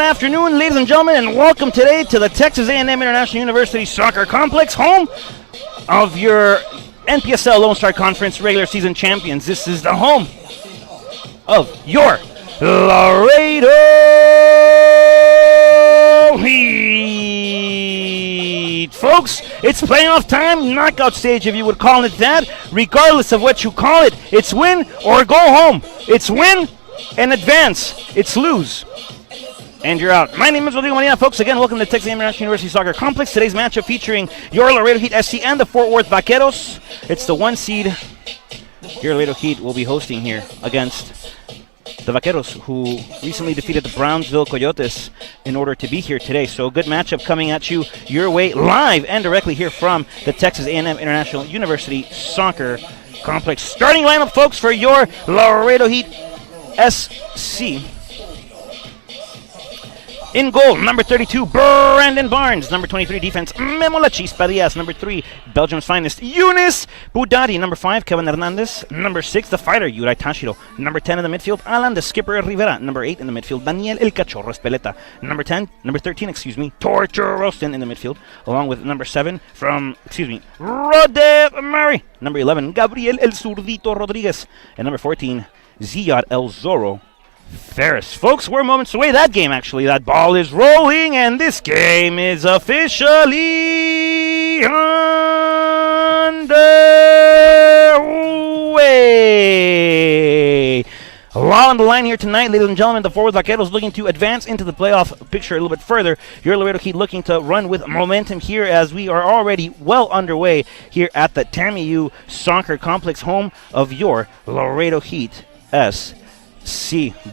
Afternoon, ladies and gentlemen, and welcome today to the Texas A&M International University Soccer Complex, home of your NPSL Lone Star Conference regular season champions. This is the home of your Laredo Heat. Folks, it's playoff time, knockout stage if you would call it that. Regardless of what you call it, it's win or go home. It's win and advance. It's lose and you're out. My name is Rodrigo Molina, folks. Again, welcome to the Texas International University Soccer Complex. Today's matchup featuring your Laredo Heat SC and the Fort Worth Vaqueros. It's the 1 seed. Your Laredo Heat will be hosting here against the Vaqueros, who recently defeated the Brownsville Coyotes in order to be here today. So a good matchup coming at you your way live and directly here from the Texas A&M International University Soccer Complex. Starting lineup, folks, for your Laredo Heat SC. In goal, number 32, Brandon Barnes. Number 23, defense, Memo La Chispa Diaz. Number 3, Belgium's finest, Eunice Budadi. Number 5, Kevin Hernandez. Number 6, the fighter, Yurai Tashiro. Number 10 in the midfield, Alan the Skipper Rivera. Number 8 in the midfield, Daniel El Cachorro Espeleta. Number 13, Torture Roston in the midfield, along with number 7 Rode Murray. Number 11, Gabriel El Zurdito Rodriguez. And number 14, Ziad El Zorro Ferris. Folks, we're moments away. That game, actually, that ball is rolling, and this game is officially underway. A lot on the line here tonight, ladies and gentlemen. The Fort Worth Vaqueros looking to advance into the playoff picture a little bit further. Your Laredo Heat looking to run with momentum here as we are already well underway here at the TAMU Soccer Complex, home of your Laredo Heat SC.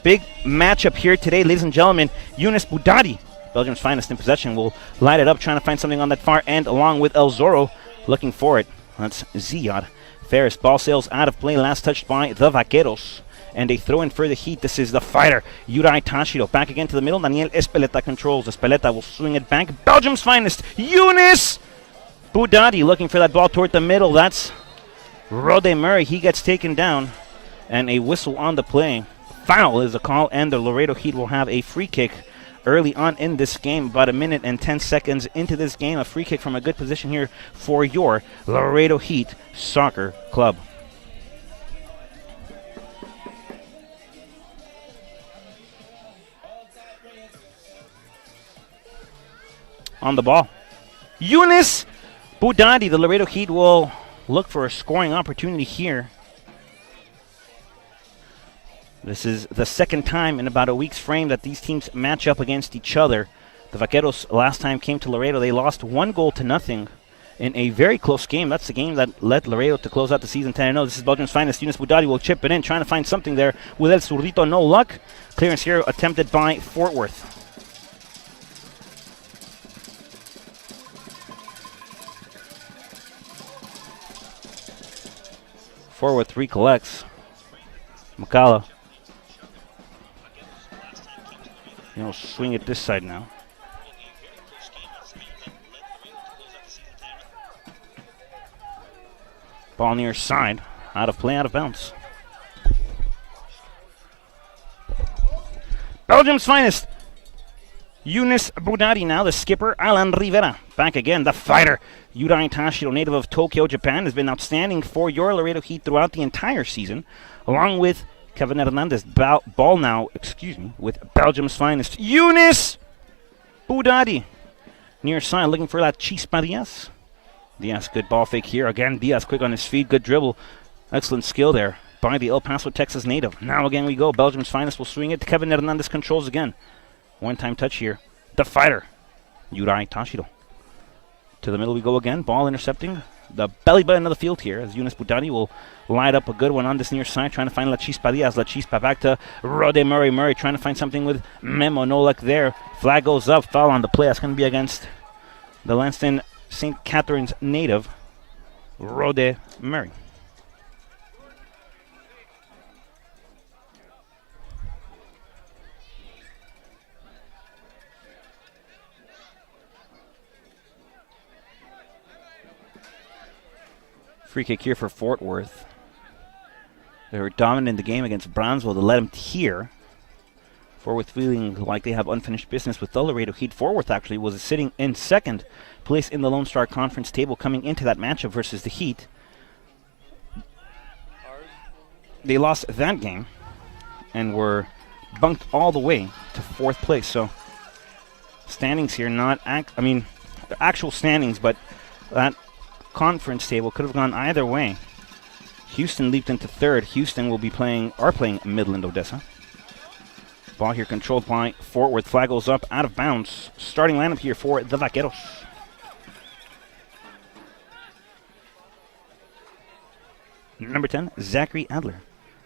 Big matchup here today, ladies and gentlemen. Eunice Budadi, Belgium's finest in possession, will light it up, trying to find something on that far end, along with El Zorro looking for it. That's Ziad Ferris. Ball sails out of play, last touched by the Vaqueros. And a throw in for the Heat. This is the fighter, Yurai Tashiro. Back again to the middle. Daniel Espeleta controls. Espeleta will swing it back. Belgium's finest, Eunice Budadi, looking for that ball toward the middle. That's Rode Murray. He gets taken down. And a whistle on the play. Foul is a call, and the Laredo Heat will have a free kick early on in this game. About a minute and 10 seconds into this game, a free kick from a good position here for your Laredo Heat Soccer Club. On the ball, Eunice Budadi. The Laredo Heat will look for a scoring opportunity here. This is the second time in about a week's frame that these teams match up against each other. The Vaqueros last time came to Laredo. They lost 1-0 in a very close game. That's the game that led Laredo to close out the season 10-0. This is Belgium's finest. Eunice Budadi will chip it in, trying to find something there with El Zurdito. No luck. Clearance here attempted by Fort Worth. Fort Worth recollects. Makala. He'll swing it this side now. Ball near side. Out of play, out of bounds. Belgium's finest, Eunice Budadi. Now the skipper, Alan Rivera. Back again, the fighter, Yurai Tashiro, native of Tokyo, Japan, has been outstanding for your Laredo Heat throughout the entire season, along with Kevin Hernandez. Ball now, with Belgium's finest, Eunice Budadi. Near side, looking for that Chispa Diaz. Diaz, good ball fake here. Again, Diaz quick on his feet, good dribble. Excellent skill there by the El Paso, Texas native. Now again we go. Belgium's finest will swing it. Kevin Hernandez controls again. One-time touch here. The fighter, Yurai Tashiro. To the middle we go again. Ball intercepting. the belly button of the field here, as Eunice Budani will line up a good one on this near side, trying to find La Chispa Diaz. La Chispa back to Rode Murray. Murray trying to find something with Memo. No luck there. Flag goes up. Foul on the play. That's going to be against the Lanston St. Catharines native, Rode Murray. Free kick here for Fort Worth. They were dominant in the game against Brownsville to let them here. Fort Worth feeling like they have unfinished business with the Laredo Heat. Fort Worth actually was sitting in second place in the Lone Star Conference table coming into that matchup versus the Heat. They lost that game and were bunked all the way to fourth place. So standings here, not actual standings, but that conference table could have gone either way. Houston leaped into third. Houston will be playing Midland Odessa. Ball here controlled by Fort Worth. Flag goes up out of bounds. Starting lineup here for the Vaqueros. Number 10, Zachary Adler.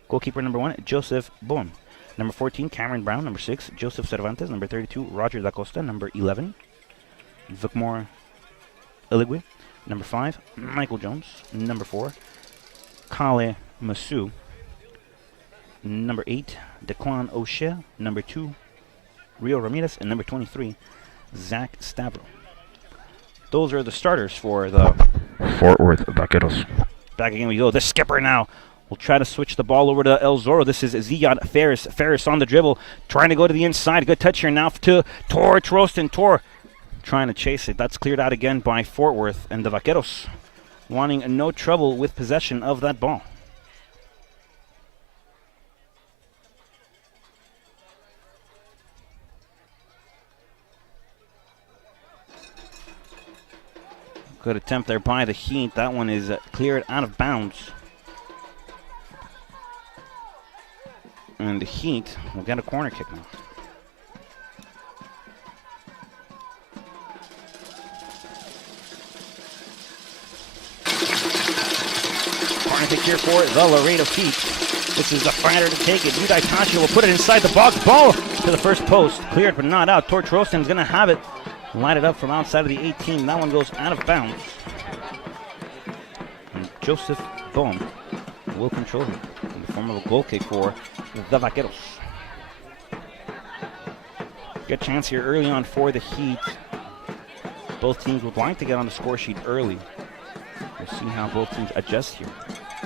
Goalkeeper number 1, Joseph Bohm. Number 14, Cameron Brown. Number 6, Joseph Cervantes. Number 32, Roger Da Costa. Number 11, Vicmore Eligwe. Number 5, Michael Jones. Number 4, Kale Masu. Number 8, Dequan O'Shea. Number 2, Rio Ramirez. And number 23, Zach Stavro. Those are the starters for the Fort Worth Vaqueros. Back again we go. The skipper now will try to switch the ball over to El Zorro. This is Ziad Ferris. Ferris on the dribble, trying to go to the inside. Good touch here now to Tor Trostin. Tor trying to chase it. That's cleared out again by Fort Worth, and the Vaqueros wanting no trouble with possession of that ball. Good attempt there by the Heat. That one is cleared out of bounds. And the Heat will get a corner kick now. Corner kick here for the Laredo Heat. This is the fighter to take it. Yudai Tashi will put it inside the box. Ball to the first post. Cleared but not out. Tortrostin is going to have it. Line it up from outside of the 18. That one goes out of bounds. And Joseph Bohm will control it in the form of a goal kick for the Vaqueros. Good chance here early on for the Heat. Both teams would like to get on the score sheet early. We'll see how both teams adjust here.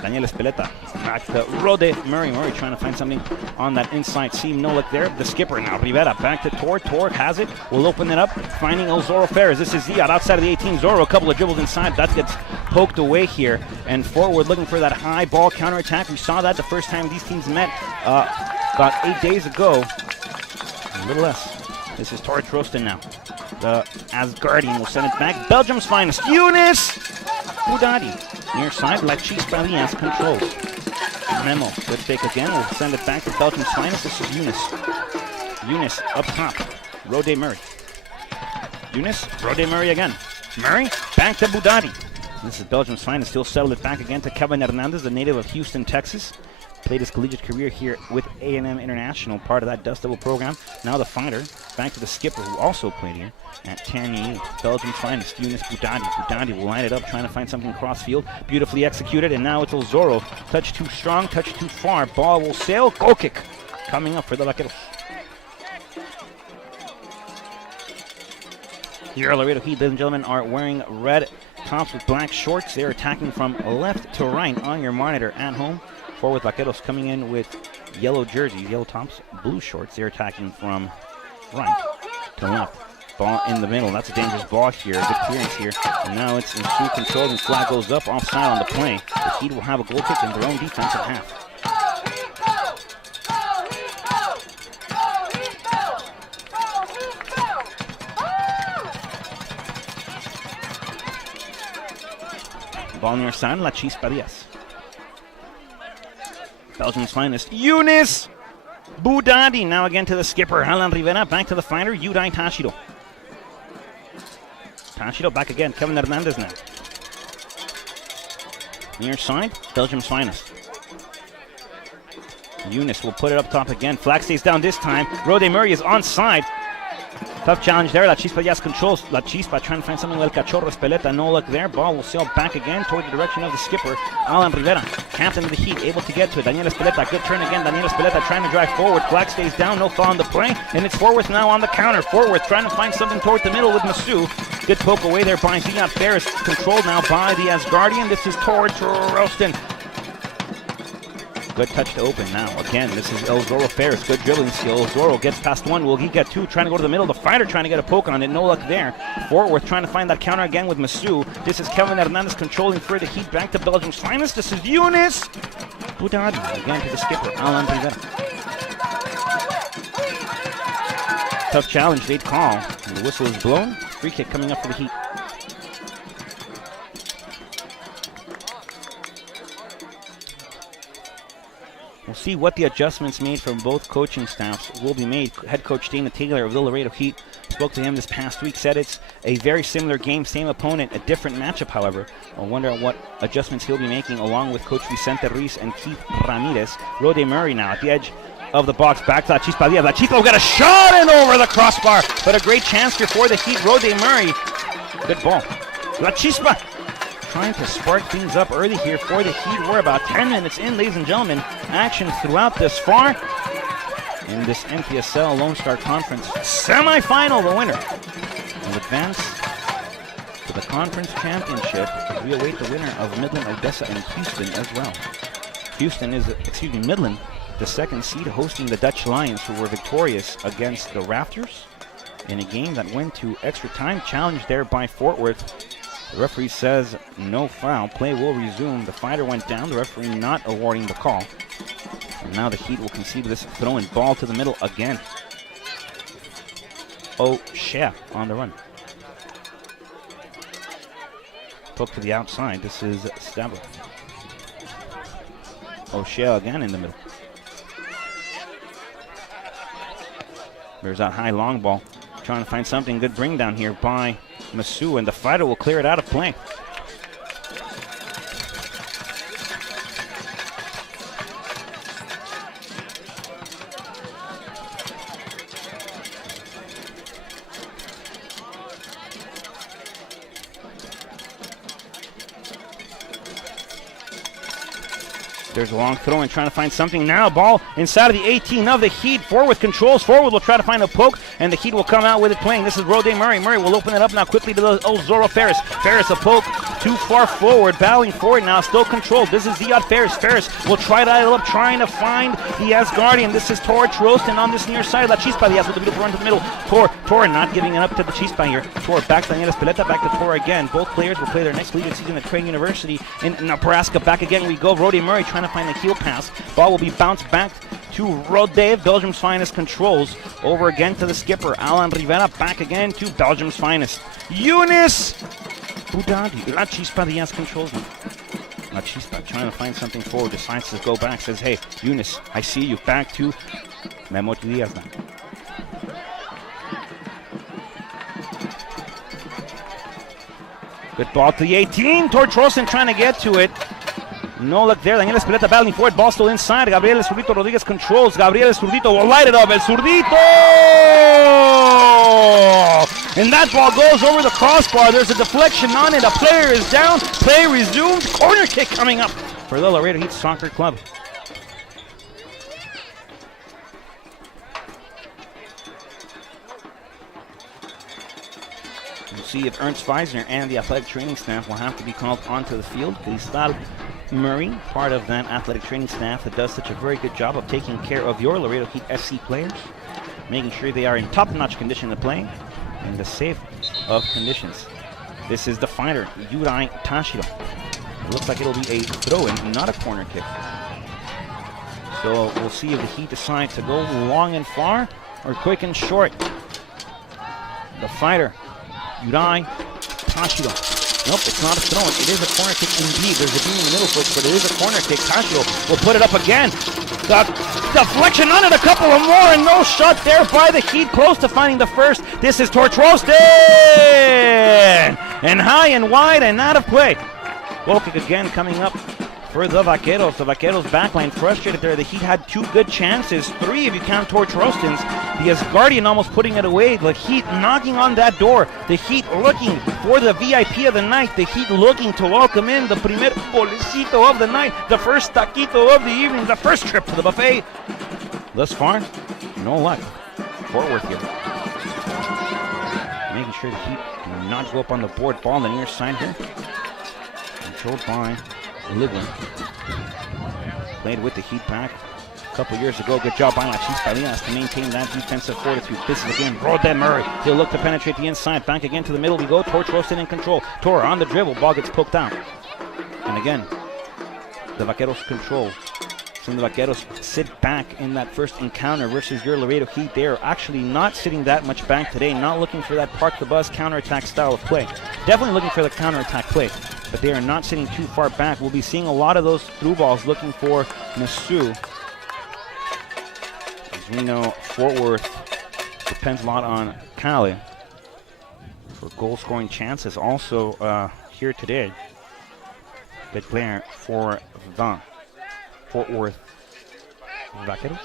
Daniel Espeleta back to Rode Murray. Murray trying to find something on that inside seam. No look there. The skipper now. Rivera back to Tor. Tor has it. Will open it up. Finding El Zorro Ferris. This is Ziad outside of the 18. Zorro, a couple of dribbles inside. That gets poked away here. And forward looking for that high ball counterattack. We saw that the first time these teams met about 8 days ago. A little less. This is Tor Trostin now. The Asgardian will send it back. Belgium's finest. Eunice Budadi. Near side, La Chispa Diaz controls. Memo, good fake again. We'll send it back to Belgium's finest. This is Eunice. Eunice up top. Rode Murray. Eunice, Rode Murray again. Murray, back to Budadi. This is Belgium's finest. He'll settle it back again to Kevin Hernandez, the native of Houston, Texas. Played his collegiate career here with A&M International, part of that Dust Devil program. Now the fighter, back to the skipper, who also played here at Tanya, Belgium's finest, Eunice Budadi. Budadi will line it up, trying to find something cross field. Beautifully executed, and now it's El Zorro. Touch too strong, touch too far. Ball will sail. Goal kick coming up for the Vaqueros. Here, Laredo Heat, ladies and gentlemen, are wearing red tops with black shorts. They're attacking from left to right on your monitor at home. Forward Vaqueros coming in with yellow jerseys, yellow tops, blue shorts. They're attacking from right to left. Ball in the middle. That's a dangerous ball here. Good clearance here. And now it's in full control, and flag goes up offside on the play. The Heat will have a goal kick in their own defensive half. Ball near side, La Chispa Diaz. Belgium's finest, Eunice Budadi. Now again to the skipper, Alan Rivera. Back to the fighter, Yudai Tashido. Tashido back again, Kevin Hernandez now. Near side, Belgium's finest. Eunice will put it up top again. Flag stays down this time. Rode Murray is onside. Tough challenge there. La Chispa just controls. La Chispa trying to find something with El Cachorro Espeleta. No luck there. Ball will sail back again toward the direction of the skipper, Alan Rivera. Captain of the Heat, able to get to it. Daniel Espeleta, good turn again. Daniel Espeleta trying to drive forward. Flag stays down. No foul on the play. And it's Forworth now on the counter. Forworth trying to find something toward the middle with Masu. Good poke away there by Ziad Ferris. Controlled now by the Asgardian. This is towards Ralston. Good touch to open now. Again, this is El Zorro Ferris. Good dribbling skill. El Zorro gets past one. Will he get two? Trying to go to the middle. The fighter trying to get a poke on it. No luck there. Forworth trying to find that counter again with Masu. This is Kevin Hernandez controlling for the Heat. Back to Belgium's finest. This is Eunice. Budadi again to the skipper, Alan Rivera. Tough challenge. They'd call. And the whistle is blown. Free kick coming up for the Heat. We'll see what the adjustments made from both coaching staffs will be made. Head coach Dana Taylor of the Laredo Heat spoke to him this past week, said it's a very similar game, same opponent, a different matchup, however. I wonder what adjustments he'll be making along with Coach Vicente Ruiz and Keith Ramirez. Rode Murray now at the edge of the box, back to La Chispa Diaz. La Chispa got a shot in over the crossbar, but a great chance here for the Heat. Rode Murray, good ball. La Chispa trying to spark things up early here for the Heat. We're about 10 minutes in, ladies and gentlemen. Action throughout this far in this NPSL Lone Star Conference semifinal. The winner will advance to the conference championship as we await the winner of Midland, Odessa, and Houston as well. Midland, the second seed, hosting the Dutch Lions, who were victorious against the Raptors in a game that went to extra time. Challenged there by Fort Worth. The referee says no foul. Play will resume. The fighter went down. The referee not awarding the call. And now the Heat will concede this throw-in ball to the middle again. O'Shea on the run. Poke to the outside. This is Stabler. O'Shea again in the middle. There's that high long ball. Trying to find something. Good bring down here by Masu, and the fighter will clear it out of play. There's a long throw and trying to find something now. Ball inside of the 18 of the Heat. Forward controls. Forward will try to find a poke, and the Heat will come out with it playing. This is Rode Murray. Murray will open it up now quickly to the Zorro Ferris. Ferris a poke too far forward. Battling forward now. Still controlled. This is Ziad Ferris. Ferris will try to idle up, trying to find the Asgardian. This is Torch Roston on this near side. La Chispa Diaz with the beautiful run to the middle. Tor not giving it up to the Chispa here. Tor back to Daniel Espeleta. Back to Tor again. Both players will play their next league season at Trade University in Nebraska. Back again we go. Rode Murray trying to find the heel pass. Ball will be bounced back to Rode. Belgium's finest controls over again to the skipper Alan Rivera. Back again to Belgium's finest Eunice Budadi. La Chispa Diaz controls him. La Chispa trying to find something forward, decides to go back, says, hey Eunice, I see you. Back to Memo Diaz now. Good ball to the 18. Tortrosen trying to get to it. No luck there. Daniel Espeleta battling forward. Ball still inside. Gabriel Zurdito Rodriguez controls. Gabriel Zurdito will light it up. El Zurdito! And that ball goes over the crossbar. There's a deflection on it. A player is down. Play resumed. Corner kick coming up for the Laredo Heat Soccer Club. We'll see if Ernst Weisner and the athletic training staff will have to be called onto the field. Cristal Murray, part of that athletic training staff that does such a very good job of taking care of your Laredo Heat SC players, making sure they are in top-notch condition to play in the safe of conditions. This is the fighter, Yurai Tashiro. It looks like it'll be a throw-in, not a corner kick. So we'll see if the Heat decide to go long and far or quick and short. The fighter, Yurai Tashiro. Nope, it's not a throw-in. It is a corner kick indeed. There's a beam in the middle foot, but it is a corner kick. Tashiro will put it up again. The deflection on it, a couple of more, and no shot there by the Heat. Close to finding the first. This is Torch Roasted! And high and wide and out of play. Goal kick again coming up for the Vaqueros. The Vaqueros backline frustrated there. The Heat had 2 good chances, 3 if you count Torch Rostins. The Asgardian almost putting it away. The Heat knocking on that door. The Heat looking for the VIP of the night. The Heat looking to welcome in the primer bolecito of the night, the first taquito of the evening, the first trip to the buffet. Thus far, no luck. Fort Worth here. Making sure the Heat do not go up on the board. Ball on the near side here. Controlled by Livlin. Played with the Heat back a couple years ago. Good job by La Chispa to maintain that defensive fortitude. This is again Rodden Murray. He'll look to penetrate the inside. Back again to the middle we go. Torch Roasted in control. Tor on the dribble. Ball gets poked out. And again, the Vaqueros control. So the Vaqueros sit back in that first encounter versus your Laredo Heat. They are actually not sitting that much back today. Not looking for that park the bus counterattack style of play. Definitely looking for the counterattack play, but they are not sitting too far back. We'll be seeing a lot of those through balls looking for Masu. As we know, Fort Worth depends a lot on Cali for goal scoring chances. Also here today, good player for the Fort Worth Vaqueros.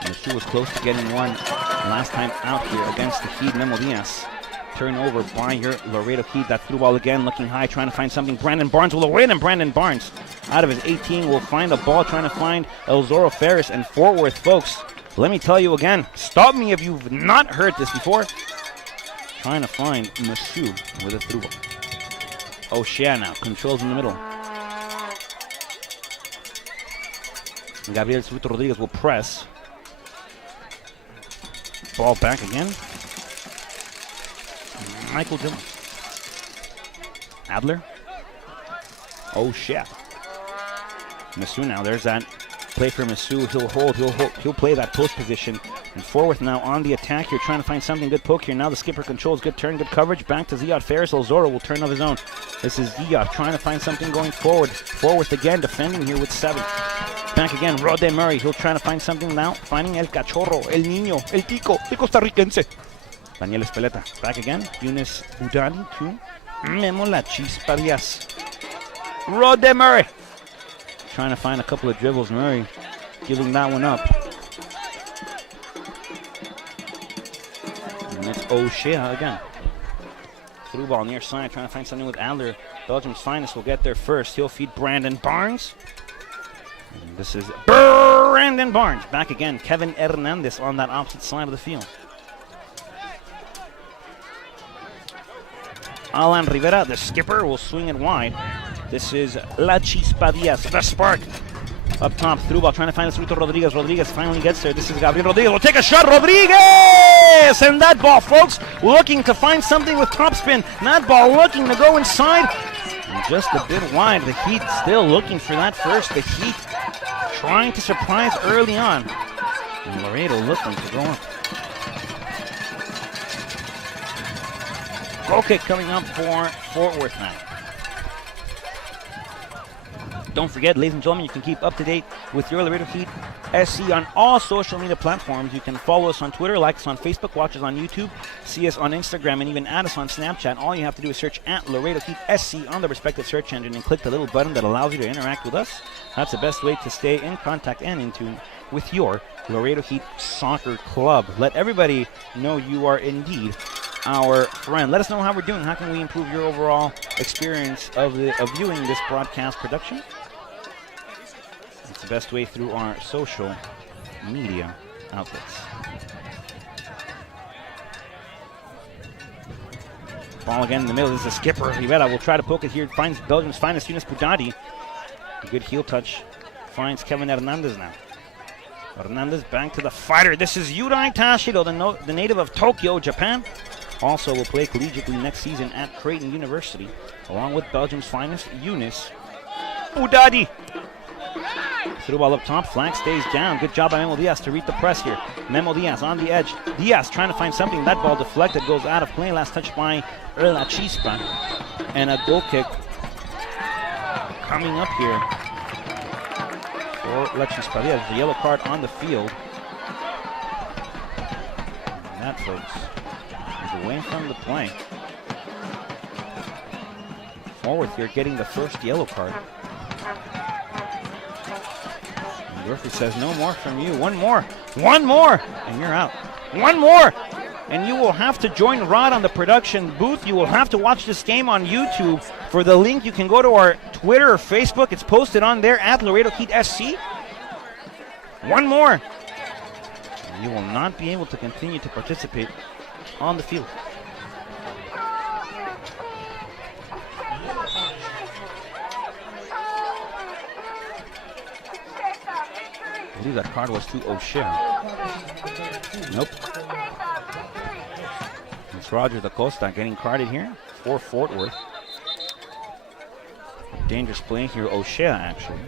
Masu was close to getting one last time out here against the Heat. Memo Diaz. Turnover by your Laredo Heat. That through ball again, looking high, trying to find something. Brandon Barnes will win, and Brandon Barnes out of his 18 will find the ball, trying to find El Zorro Ferris. And Fort Worth, folks, let me tell you again, stop me if you've not heard this before. Trying to find Masu with a through ball. O'Shea now controls in the middle. Gabriel Cerrito Rodriguez will press. Ball back again. Michael Dillon. Adler. O'Shea. Masu now. There's that play for Masu. He'll hold. He'll play that post position. And Fort Worth now on the attack here, trying to find something. Good poke here. Now the skipper controls. Good turn, good coverage. Back to Ziad Ferris. El Zorro will turn of his own. This is Ziad trying to find something going forward. Fort Worth again defending here with 7. Back again, Rodden Murray. He'll try to find something now. Finding El Cachorro, El Niño, El Tico, El Costarricense. Daniel Espeleta. Back again. Eunice Udani to Memo La Chispa Diaz. Rodden Murray. Trying to find a couple of dribbles. Murray giving that one up. And it's O'Shea again. Through ball near side. Trying to find something with Adler. Belgium's finest will get there first. He'll feed Brandon Barnes. And this is Brandon Barnes. Back again. Kevin Hernandez on that opposite side of the field. Alan Rivera, the skipper, will swing it wide. This is La Chispa Diaz, the spark. Up top, through ball, trying to find Cerrito Rodriguez. Rodriguez finally gets there. This is Gabriel Rodriguez. Will take a shot. Rodriguez! And that ball, folks, looking to find something with topspin. That ball looking to go inside. And just a bit wide. The Heat still looking for that first. The Heat trying to surprise early on. And Laredo looking to go up. Goal kick coming up for Fort Worth now. Don't forget, ladies and gentlemen, you can keep up to date with your Laredo Heat SC on all social media platforms. You can follow us on Twitter, like us on Facebook, watch us on YouTube, see us on Instagram, and even add us on Snapchat. All you have to do is search at Laredo Heat SC on the respective search engine and click the little button that allows you to interact with us. That's the best way to stay in contact and in tune with your Laredo Heat Soccer Club. Let everybody know you are indeed our friend. Let us know how we're doing. How can we improve your overall experience of viewing this broadcast production? It's the best way through our social media outlets. Ball again in the middle. This is a skipper. Rivera will try to poke it here. Finds Belgium's finest, Eunice Budadi. A good heel touch. Finds Kevin Hernandez now. Hernandez back to the fighter. This is Yudai Tashiro, the native of Tokyo, Japan. Also will play collegiately next season at Creighton University, along with Belgium's finest, Eunice Udadi. Through ball up top, flag stays down. Good job by Memo Diaz to read the press here. Memo Diaz on the edge. Diaz trying to find something. That ball deflected, goes out of play. Last touch by La Chispa. And a goal kick coming up here for La Chispa Diaz. The yellow card on the field. And that, folks, away from the play. forward here getting the first yellow card. And the referee says no more from you. One more, and you're out. One more, and you will have to join Rod on the production booth. You will have to watch this game on YouTube. For the link, you can go to our Twitter or Facebook. It's posted on there at Laredo Heat SC. One more. You will not be able to continue to participate on the field. I believe that card was to O'Shea. Nope. It's Roger DaCosta getting carded here for Fort Worth. Dangerous play here, O'Shea actually.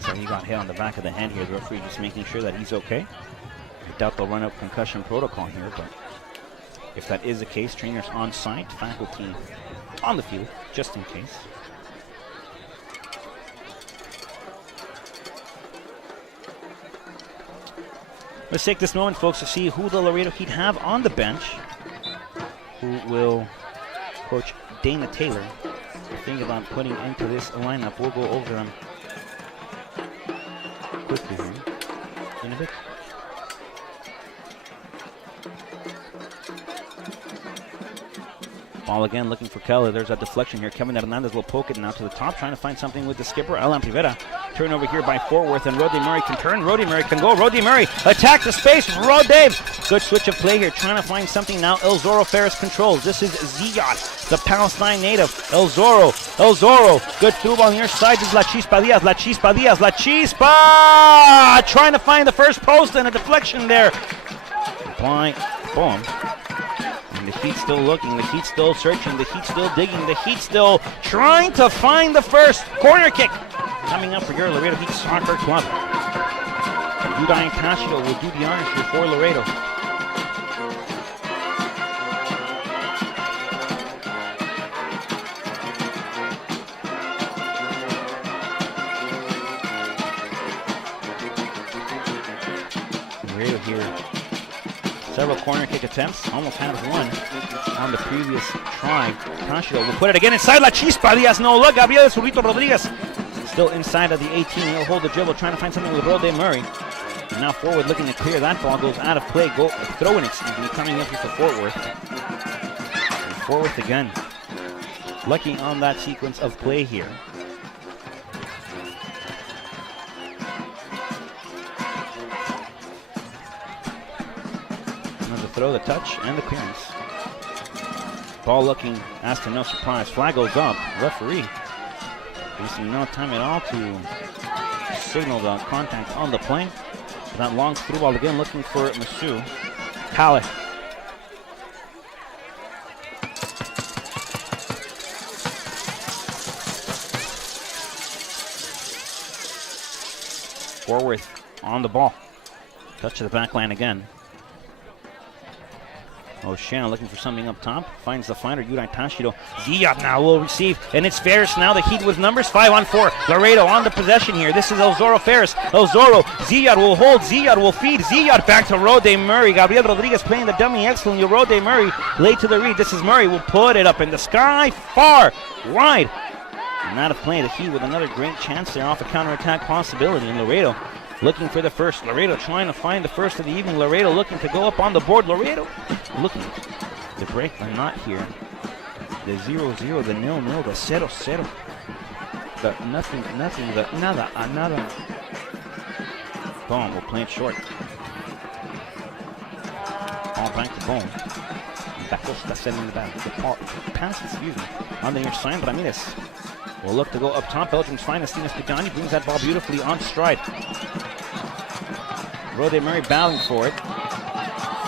So he got hit on the back of the head here. The referee just making sure that he's okay. I doubt they'll run up concussion protocol here, but if that is the case, trainers on site, faculty on the field, just in case. Let's take this moment, folks, to see who the Laredo Heat have on the bench. Who will Coach Dana Taylor think about putting into this lineup. We'll go over them quickly here in a bit. Ball again looking for Keller. There's a deflection here. Kevin Hernandez will poke it now to the top, trying to find something with the skipper, Alan Rivera. Turnover here by Fort Worth, and Rode Murray can turn. Rode Murray can go. Rode Murray attack the space. Rode. Good switch of play here, trying to find something now. El Zorro Ferris controls. This is Ziyad, the Palestine native. El Zorro. Good through ball on your side. This is La Chispa Diaz. La Chispa trying to find the first post, and a deflection there. By Bohm. And the Heat still looking, the Heat still searching, the Heat still digging, the Heat still trying to find the first corner kick. Coming up for your Laredo Heat Soccer Club. Udai Castro will do the honors here for Laredo. Laredo here. Several corner kick attempts, almost has one on the previous try. Castro will put it again inside. La Chispa Diaz, no look. Gabriel Zurito Rodriguez still inside of the 18. He'll hold the dribble, trying to find something with Rode Murray. And now forward looking to clear. That ball goes out of play. Throwing it, coming up here for Fort Worth. And Fort Worth again. Lucky on that sequence of play here. Throw, the touch, and the clearance. Ball looking as to no surprise. Flag goes up. Referee wasting no time at all to signal the contact on the plane. That long through ball again looking for Masu. Kale. Fort Worth on the ball. Touch to the back line again. O'Shea looking for something up top. Finds the finder, Udai Tashiro. Ziyad now will receive, and it's Ferris now. The Heat with numbers 5-on-4. Laredo on the possession here. This is El Zorro Ferris. El Zorro. Ziyad will hold. Ziyad will feed. Ziyad back to Rode Murray. Gabriel Rodriguez playing the dummy. Excellent. Rode Murray late to the read. This is Murray. Will put it up in the sky. Far wide. And out of play. The Heat with another great chance there off a counterattack possibility. And Laredo looking for the first. Laredo trying to find the first of the evening. Laredo looking to go up on the board. Laredo looking to break, but not here. The 0-0, the 0-0, the 0-0. The nothing, the nada. Boom, will play it short. Ball back to Boom. Bacosta sending the back. The pass, on the near side. Ramirez will look to go up top. Belgium's finest, Steven Spigani brings that ball beautifully on stride. Rode Murray battling for it.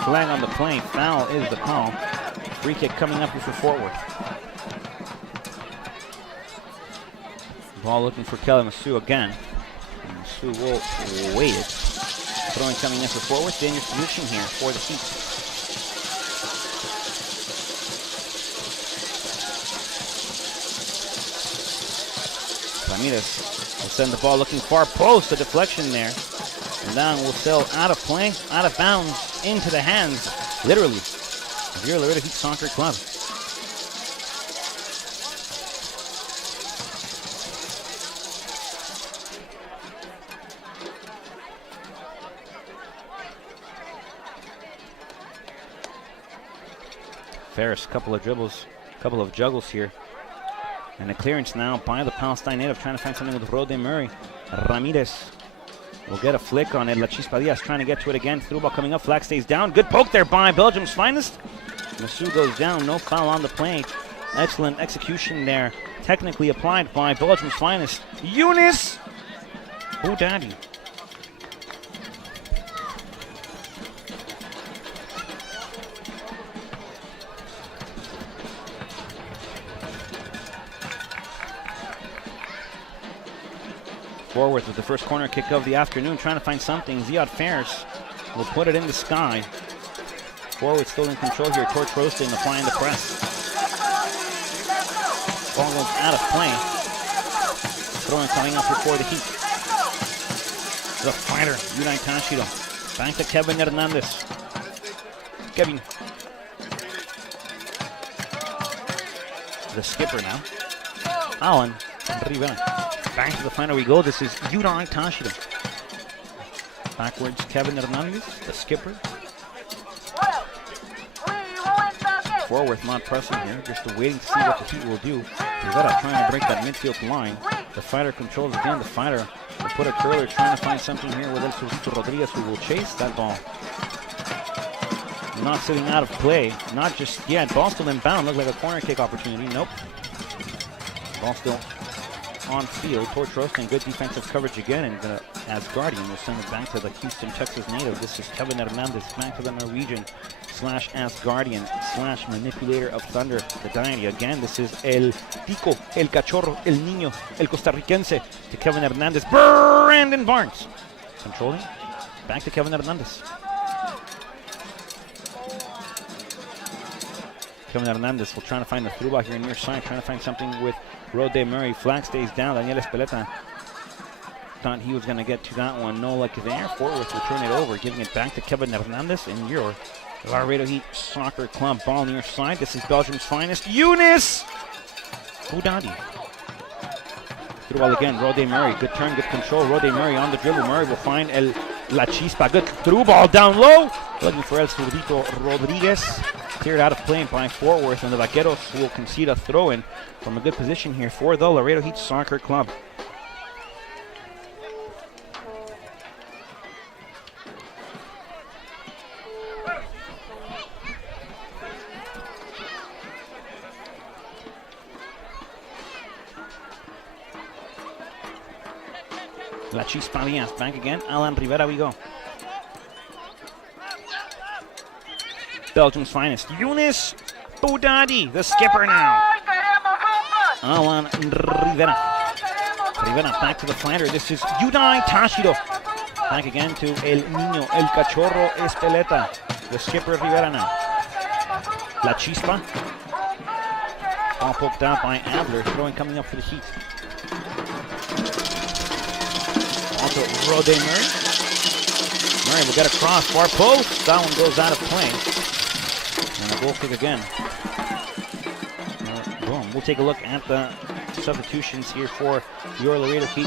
Flag on the plane. Foul is the call. Free kick coming up here for Fort Worth. Ball looking for Kelly Masu again. And Masu will wait it. Throwing coming in for Fort Worth. Dangerous position here for the Heat. Ramirez will send the ball looking far post. A deflection there. And down will sail out of play, out of bounds, into the hands, literally, of your Laredo Heat Soccer Club. Ferris, couple of dribbles, couple of juggles here. And a clearance now by the Palestine native, trying to find something with Rode Murray. Ramirez will get a flick on it. La Chispa Diaz trying to get to it again. Through ball coming up, flag stays down. Good poke there by Belgium's finest. Masu goes down, no foul on the play. Excellent execution there. Technically applied by Belgium's finest. Younes Boudadi. Forward with the first corner kick of the afternoon, trying to find something. Ziad Ferris will put it in the sky. Forward still in control here. Torch roasting, applying the press. Ball goes out of play. Throwing coming up before the Heat. The fighter, Yunai Tashiro. Back to Kevin Hernandez. Kevin. The skipper now. Alan Rivera. Back to the final we go. This is Yunai Tashiro. Backwards, Kevin Hernandez, the skipper. Forward, not pressing here, just waiting to see what the Heat will do. Rivera trying to break that midfield line. The fighter controls again. The fighter will put a curler, trying to find something here with El Surito Rodriguez, who will chase that ball. Not sitting out of play. Not just yet. Ball still inbound. Looked like a corner kick opportunity. Nope. Ball still on field. Torch roasting, good defensive coverage again, and as Guardian will send it back to the Houston, Texas native. This is Kevin Hernandez, back to the Norwegian slash Asgardian slash manipulator of thunder, the deity. Again, this is El Tico, El Cachorro, El Niño, El Costarricense to Kevin Hernandez. Brandon Barnes controlling, back to Kevin Hernandez. Kevin Hernandez will try to find the through ball here near side, trying to find something with Rode Murray. Flag stays down. Daniel Espeleta thought he was going to get to that one. No luck there. Forward will turn it over, giving it back to Kevin Hernandez in your Laredo Heat Soccer Club. Ball near side. This is Belgium's finest. Younes Boudadi. Through ball again. Rode Murray. Good turn, good control. Rode Murray on the dribble. Murray will find La Chispa. Good through ball down low. Looking for El Zurdito Rodriguez. Cleared out of play by Fortworth, and the Vaqueros will concede a throw-in from a good position here for the Laredo Heat Soccer Club. La Chispa Diaz back again. Alan Rivera we go. Belgium's finest. Younes Boudadi, the skipper now. Alan Rivera. Rivera back to the flanker. This is Yunai Tashiro. Back again to El Niño, El Cachorro Espeleta. The skipper Rivera now. La Chispa. Ball poked out by Adler. Throwing coming up for the Heat. Also Rode Murray. Murray will get across far post. That one goes out of play. And a goal kick again. Boom. We'll take a look at the substitutions here for your Laredo Heat.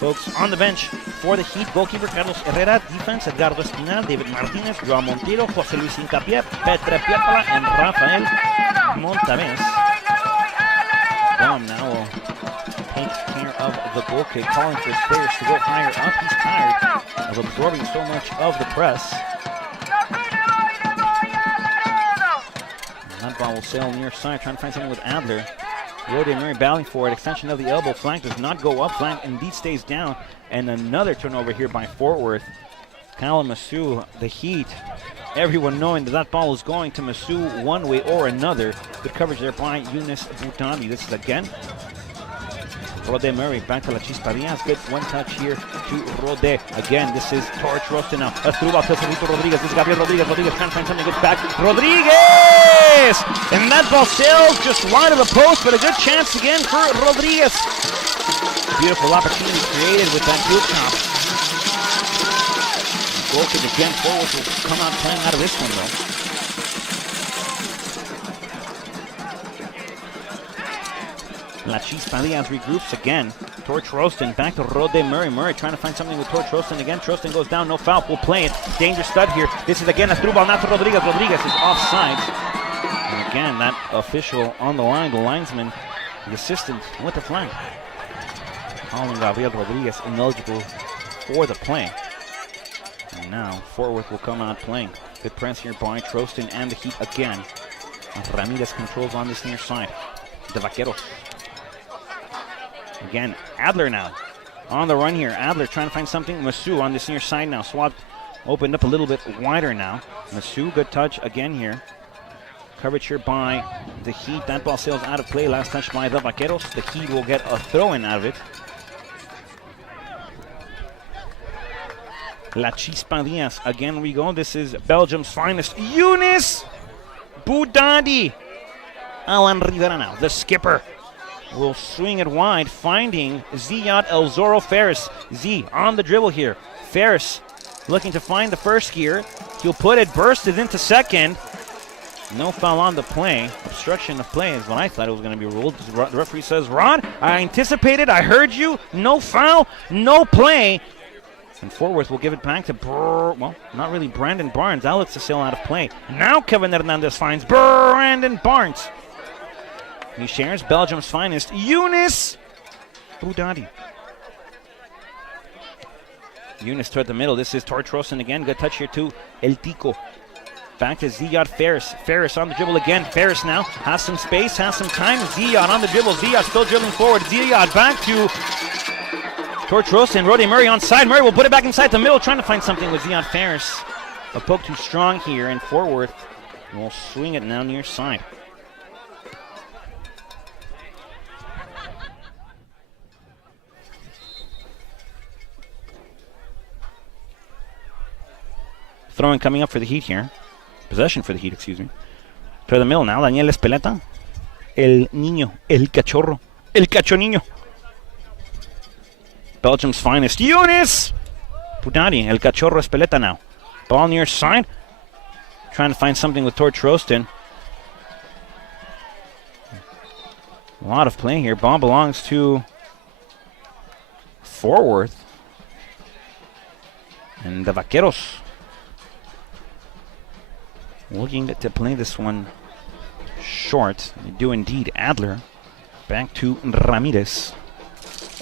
Folks on the bench for the Heat: goalkeeper Carlos Herrera, defense Edgardo Espinal, David Martinez, Joao Montero, José Luis Incapié, Petre Piápala, and Rafael Montavez. Boom now will take care of the goal kick, calling for his players to go higher up. He's tired of absorbing so much of the press. That ball will sail near side, trying to find something with Adler. Rode Murray battling for it. Extension of the elbow. Flank does not go up. Flank indeed stays down. And another turnover here by Fortworth. Kalamazoo, the Heat. Everyone knowing that that ball is going to Masu one way or another. Good coverage there by Younes Boudadi. This is again Rode Murray back to La Chispa Diaz. Good one touch here to Rode. Again, this is Torch Roasting now. That's through ball to Cerrito Rodriguez. This is Gabriel Rodriguez. Rodriguez trying to find something. Good back. Rodriguez! And that ball sails just wide of the post, but a good chance again for Rodriguez. Beautiful opportunity created with that good top. Goal kick again. Forward will come out playing out of this one though. La Chispa Diaz regroups again. Torch Roasting back to Rode Murray. Murray trying to find something with Torch Roasting again. Trostin goes down, no foul. We'll play it. Danger stud here. This is again a through ball, not to Rodriguez. Rodriguez is offside. And again, that official on the line, the linesman, the assistant with the flag. Calling Gabriel Rodriguez ineligible for the play. And now Fort Worth will come out playing. Good press here by Trostin and the Heat again. Ramirez controls on this near side. The Vaqueros. Again, Adler now on the run here. Adler trying to find something. Masu on this near side now. Swapped, opened up a little bit wider now. Masu, good touch again here. Coverage here by the Heat. That ball sails out of play. Last touch by the Vaqueros. The Heat will get a throw-in out of it. La Chispa Diaz. Again we go. This is Belgium's finest. Younes Boudadi. Alan Rivera now. The skipper will swing it wide, finding Ziad El Zorro Ferris. Z on the dribble here. Ferris looking to find the first gear. He'll put it, bursted into second. No foul on the play. Obstruction of play is what I thought it was going to be ruled. The referee says, Rod, I anticipated, I heard you. No foul, no play. And Fort Worth will give it back to, well, not really Brandon Barnes. Alex is still out of play. Now Kevin Hernandez finds Brandon Barnes. He shares Belgium's finest, Younes Boudadi. Younes toward the middle. This is Tortrosen again. Good touch here to El Tico. Back to Ziad Ferris. Ferris on the dribble again. Ferris now has some space, has some time. Ziad on the dribble. Ziad still dribbling forward. Ziad back to Tortrosen. Roddy Murray on side. Murray will put it back inside the middle, trying to find something with Ziad Ferris. A poke too strong here, and Fort Worth will swing it now near side. Throwing coming up for the Heat here. Possession for the Heat, excuse me. To the middle now, Daniel Espeleta. El niño, el cachorro, el cachoniño. Belgium's finest, Younes Boudadi, el cachorro Espeleta now. Ball near side. Trying to find something with Tor Trostin. A lot of play here. Ball belongs to Fort Worth. And the Vaqueros looking to play this one short. They do indeed. Adler back to Ramirez.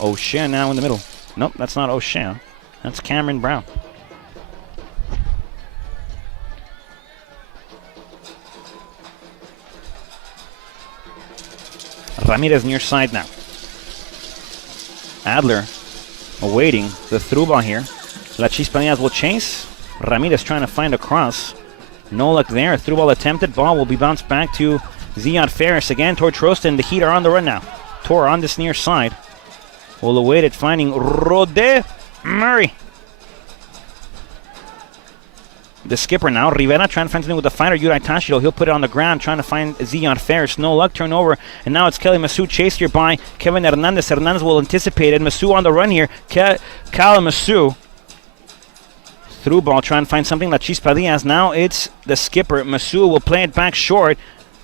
O'Shea now in the middle. Nope, that's not O'Shea. That's Cameron Brown. Ramirez near side now. Adler awaiting the through ball here. La Chispa will chase. Ramirez trying to find a cross. No luck there. Through ball attempted. Ball will be bounced back to Ziad Ferris again toward Trostin. The Heat are on the run now. Tor on this near side. Will await it, finding Roddy Murray. The skipper now. Rivera trying to find something with the fighter. Yuri Tashiro. He'll put it on the ground, trying to find Ziad Ferris. No luck. Turnover. And now it's Kelly Masu chased here by Kevin Hernandez. Hernandez will anticipate it. Masu on the run here. Kala Masu. Through ball, trying to find something. La Chispa Diaz. Now it's the skipper. Masu will play it back short.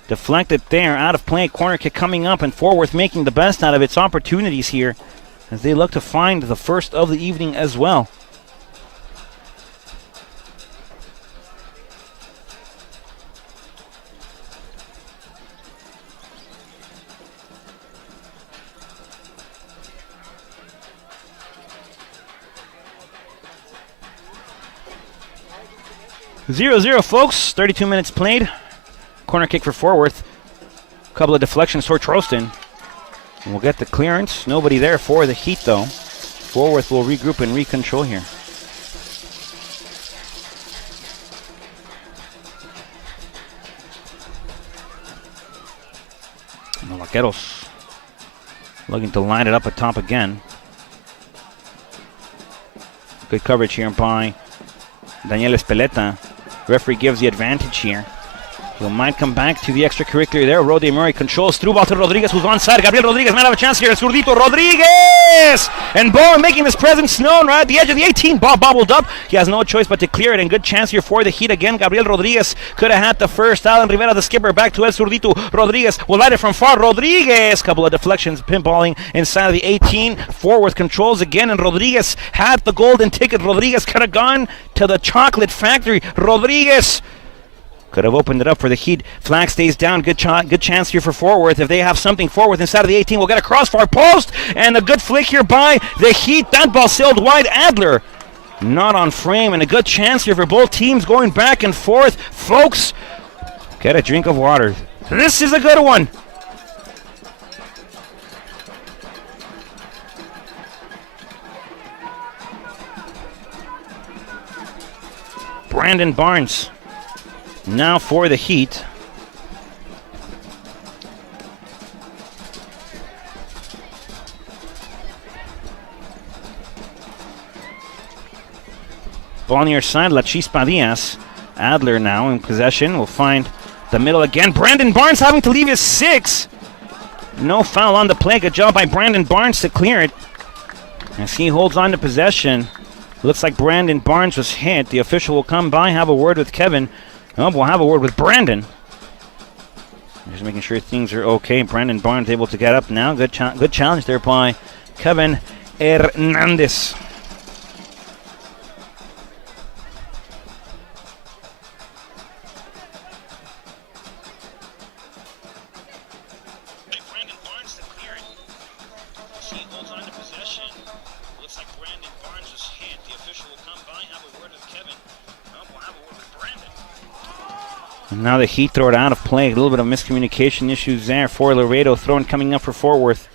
Deflected there. Out of play. Corner kick coming up. And Fort Worth making the best out of its opportunities here as they look to find the first of the evening as well. Zero, folks. 32 minutes played. Corner kick for Fort Worth. Couple of deflections for Trostin. We'll get the clearance. Nobody there for the Heat, though. Fort Worth will regroup and recontrol here. And the Vaqueros looking to line it up at top again. Good coverage here by Daniel Espeleta. Referee gives the advantage here. He might come back to the extracurricular there. Roddy Murray controls through ball to Rodriguez, who's onside. Gabriel Rodriguez might have a chance here. Zurdito Rodriguez! And Bowen making his presence known right at the edge of the 18. Ball bobbled up. He has no choice but to clear it. And good chance here for the Heat again. Gabriel Rodriguez could have had the first. Alan Rivera, the skipper, back to El Zurdito. Rodriguez will light it from far. Rodriguez. Couple of deflections, pinballing inside of the 18. Fort Worth controls again. And Rodriguez had the golden ticket. Rodriguez could have gone to the chocolate factory. Rodriguez Could have opened it up for the Heat. Flag stays down. Good chance here for Forworth. If they have something, Forworth inside of the 18 will get a crossfire post. And a good flick here by the Heat. That ball sailed wide. Adler not on frame. And a good chance here for both teams going back and forth. Folks, get a drink of water. This is a good one. Brandon Barnes. Now for the Heat. Ball near side, La Chispa Diaz. Adler now in possession. Will find the middle again. Brandon Barnes having to leave his 6. No foul on the play. Good job by Brandon Barnes to clear it. As he holds on to possession. Looks like Brandon Barnes was hit. The official will come by, have a word with Kevin. Oh, we'll have a word with Brandon. Just making sure things are okay. Brandon Barnes able to get up now. Good challenge there by Kevin Hernandez. Brandon Barnes to clear it. She holds on to possession. Looks like Brandon Barnes was hit. The official will come by, have a word with Kevin. Oh, we'll have a word with Brandon. And now the Heat throw it out of play. A little bit of miscommunication issues there for Laredo. Throwing coming up for Forworth.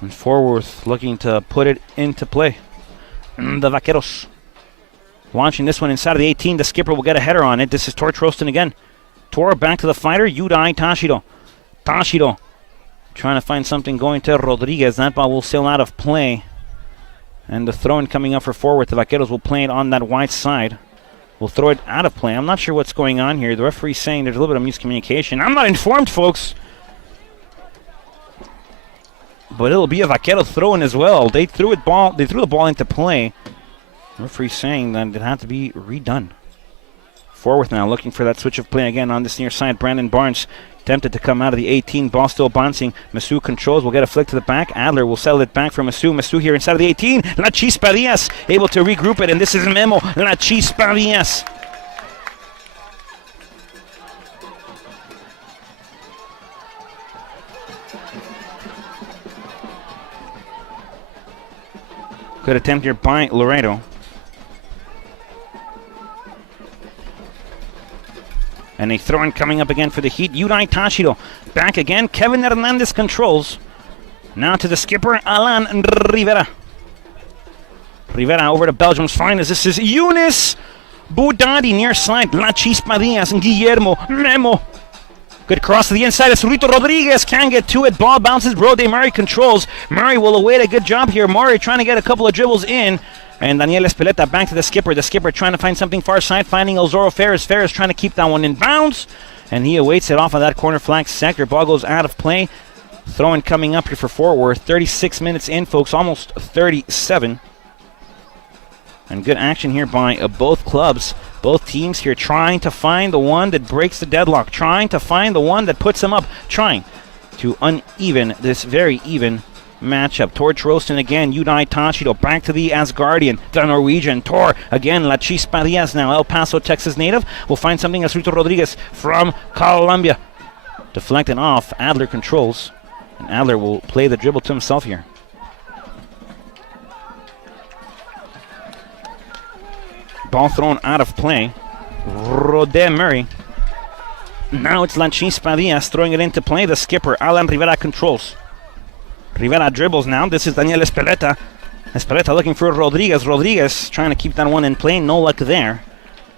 And Forworth looking to put it into play. The Vaqueros launching this one inside of the 18. The skipper will get a header on it. This is Tor Trostin again. Tor back to the fighter. Yudai Tashiro. Tashiro trying to find something going to Rodriguez. That ball will sail out of play. And the throw-in coming up for Forworth. The Vaqueros will play it on that wide side. We'll throw it out of play. I'm not sure what's going on here. The referee's saying there's a little bit of miscommunication. I'm not informed, folks. But it'll be a Vaquero throw-in as well. They threw the ball into play. The referee's saying that it had to be redone. Forworth now looking for that switch of play again on this near side. Brandon Barnes tempted to come out of the 18. Ball still bouncing. Masu controls. Will get a flick to the back. Adler will settle it back for Masu. Masu here inside of the 18. La Chispa Diaz able to regroup it. And this is Memo. La Chispa Diaz. Good attempt here by Laredo. And a throw-in coming up again for the Heat. Yudai Tashiro back again. Kevin Hernandez controls. Now to the skipper, Alan Rivera. Rivera over to Belgium's finest. This is Eunice Budadi near side. La Chispa Diaz and Guillermo Memo. Good cross to the inside. Surito Rodriguez can't get to it. Ball bounces. Brode Murray controls. Murray will await a good job here. Murray trying to get a couple of dribbles in. And Daniel Espeleta back to the skipper. The skipper trying to find something far side. Finding Elzoro Ferris. Ferris trying to keep that one in bounds. And he awaits it off of that corner flag sector. Ball goes out of play. Throwing coming up here for Forworth. 36 minutes in, folks. Almost 37. And good action here by both clubs. Both teams here trying to find the one that breaks the deadlock. Trying to find the one that puts them up. Trying to uneven this very even matchup. Tor Trostin again. Yudai Tashiro back to the Asgardian. The Norwegian. Tor again. La Chispa Diaz now. El Paso, Texas native. Will find something. Surito Rodriguez from Colombia. Deflected off. Adler controls. And Adler will play the dribble to himself here. Ball thrown out of play. Rode Murray. Now it's La Chispa Diaz throwing it into play. The skipper, Alan Rivera, controls. Rivera dribbles now. This is Daniel Espeleta. Espeleta looking for Rodriguez. Rodriguez trying to keep that one in play. No luck there.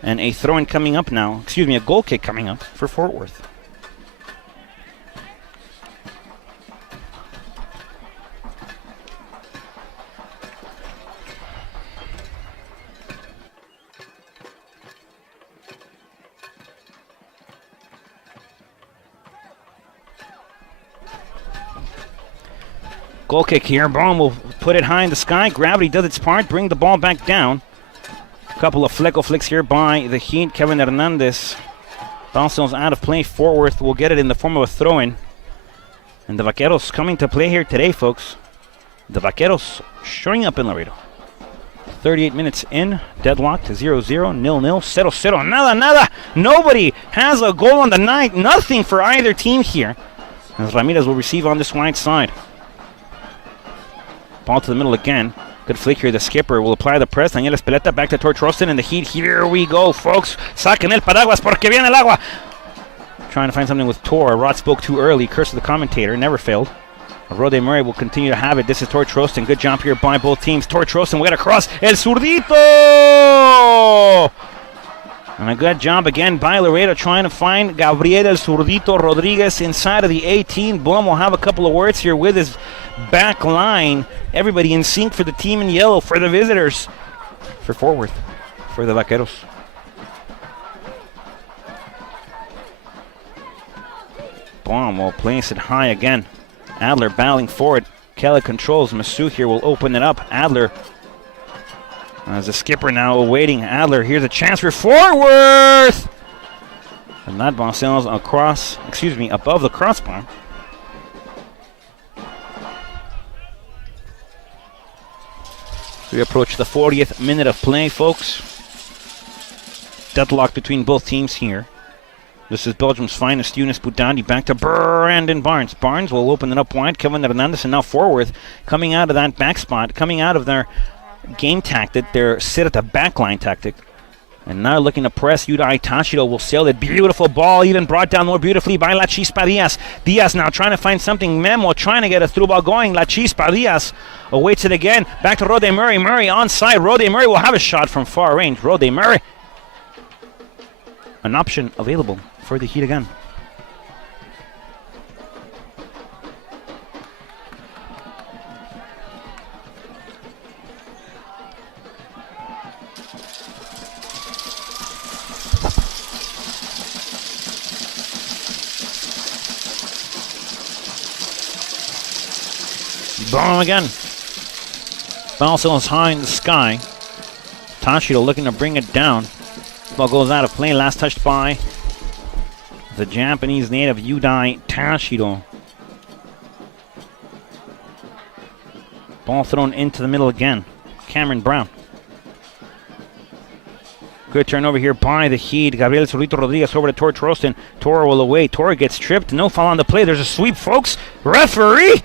And a throw-in coming up now. Excuse me, a goal kick coming up for Forworth. Goal kick here. Braun will put it high in the sky. Gravity does its part. Bring the ball back down. A couple of flecko flicks here by the Heat. Kevin Hernandez. Ball sails out of play. Forworth will get it in the form of a throw-in. And the Vaqueros coming to play here today, folks. The Vaqueros showing up in Laredo. 38 minutes in, deadlocked, 0-0, 0-0, 0-0, nada. Nobody has a goal on the night. Nothing for either team here. As Ramirez will receive on this wide side. Ball to the middle again. Good flick here. The skipper will apply the press. Daniel Espeleta back to Torch Roston in the heat. Here we go, folks. Saquen el paraguas porque viene el agua. Trying to find something with Tor. Rod spoke too early. Curse of the commentator. Never failed. Rode Murray will continue to have it. This is Torch Roston. Good jump here by both teams. Torch Roston will get across. El Zurdito! And a good job again by Laredo trying to find Gabriel El Zurdito Rodriguez inside of the 18. Boom will have a couple of words here with his back line. Everybody in sync for the team in yellow for the visitors. For forward. For the Vaqueros. Boom will place it high again. Adler battling forward. Kelly controls. Masu here will open it up. Adler as the skipper now awaiting. Adler, here's a chance for Forworth! And that ball sails across, above the crossbar. We approach the 40th minute of play, folks. Deadlock between both teams here. This is Belgium's finest, Yunus Boudandi, back to Brandon Barnes. Barnes will open it up wide. Kevin Hernandez and now Forworth coming out of that back spot, coming out of their game tactic, their sit at the back line tactic. And now looking to press. Yudai Tashido will sail it. Beautiful ball, even brought down more beautifully by La Chispa Diaz. Diaz now trying to find something. Memo trying to get a through ball going. La Chispa Diaz awaits it again. Back to Rode Murray. Murray onside. Rode Murray will have a shot from far range. Rode Murray. An option available for the Heat again. Boom again. Ball sails high in the sky. Tashido looking to bring it down. Ball goes out of play. Last touched by the Japanese native Yudai Tashido. Ball thrown into the middle again. Cameron Brown. Good turnover here by the Heat. Gabriel Zurdito Rodriguez over to Torch Roston. Tor will away. Tor gets tripped. No foul on the play. There's a sweep, folks. Referee!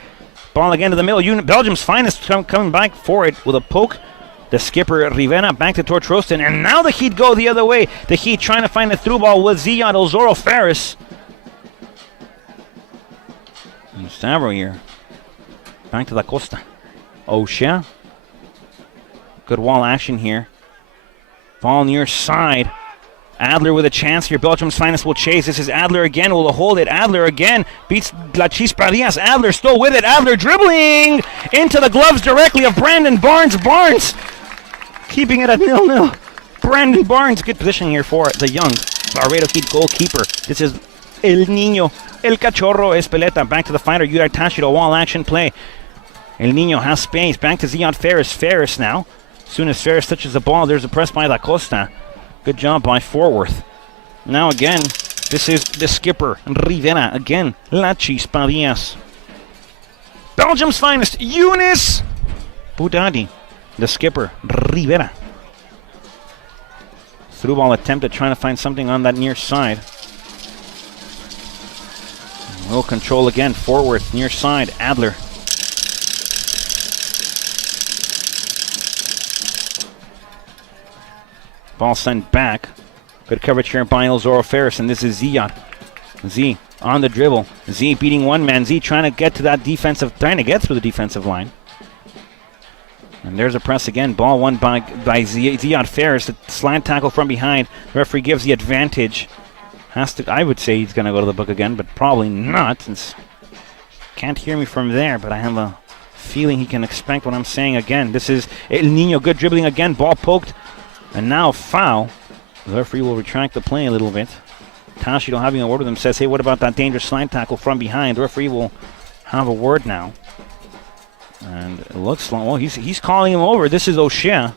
Ball again to the middle. Belgium's finest coming back for it with a poke. The skipper Rivera back to Torch Roston. And now the Heat go the other way. The Heat trying to find a through ball with Ziad Elzoro Ferris. And Stavro here. Back to La Costa. O'Shea. Good wall action here. Ball near side. Adler with a chance here. Belgium's finest will chase. This is Adler again. Will hold it. Adler again beats La Chispa Diaz. Adler still with it. Adler dribbling into the gloves directly of Brandon Barnes. Barnes keeping it at 0-0. Brandon Barnes. Good position here for the young Laredo Heat goalkeeper. This is El Niño. El Cachorro Espeleta. Back to the fighter. Yudai Tashido. Wall action play. El Niño has space. Back to Zion Ferris. Ferris now. As soon as Ferris touches the ball, there's a press by La Costa. Good job by Forworth. Now again, this is the skipper, Rivera. Again, La Chispa Diaz. Belgium's finest, Yunus Boudandi. The skipper, Rivera. Through ball attempted, trying to find something on that near side. Low control again, Forworth, near side, Adler. Ball sent back. Good coverage here by Elzoro Ferris, and this is Ziad. Z on the dribble. Z beating one man. Z trying to get to that trying to get through the defensive line. And there's a press again. Ball won by Ziad Ferris. The slant tackle from behind. The referee gives the advantage. I would say he's going to go to the book again, but probably not, since can't hear me from there, but I have a feeling he can expect what I'm saying again. This is El Niño. Good dribbling again. Ball poked. And now foul. The referee will retract the play a little bit. Tashido having a word with him says, hey, what about that dangerous slide tackle from behind? The referee will have a word now. And it looks like, well, he's calling him over. This is O'Shea.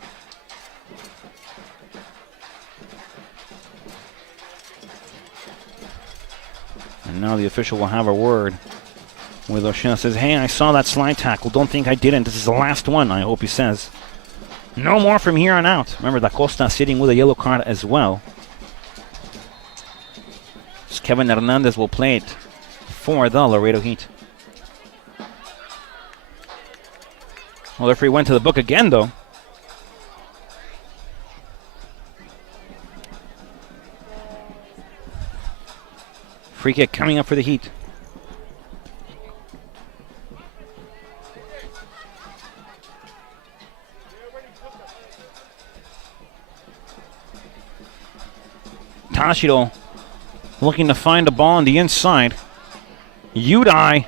And now the official will have a word With Oshina says, hey, I saw that slide tackle. Don't think I didn't. This is the last one, I hope he says. No more from here on out. Remember, Da Costa sitting with a yellow card as well. So Kevin Hernandez will play it for the Laredo Heat. Well, the referee went to the book again, though. Free kick coming up for the Heat. Tashiro looking to find the ball on the inside. Udai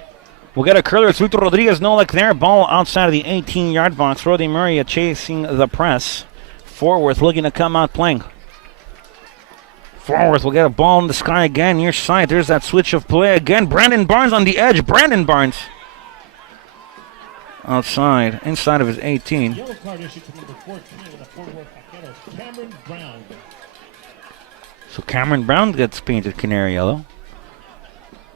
will get a curler. It's Luto Rodriguez, no luck there. Ball outside of the 18-yard box. Rode Murray chasing the press. Forworth looking to come out playing. Forworth will get a ball in the sky again, near side. There's that switch of play again. Brandon Barnes on the edge. Brandon Barnes outside, inside of his 18. Yellow card issued to number 14, the forward Vaqueros, Cameron Brown. So Cameron Brown gets painted canary yellow.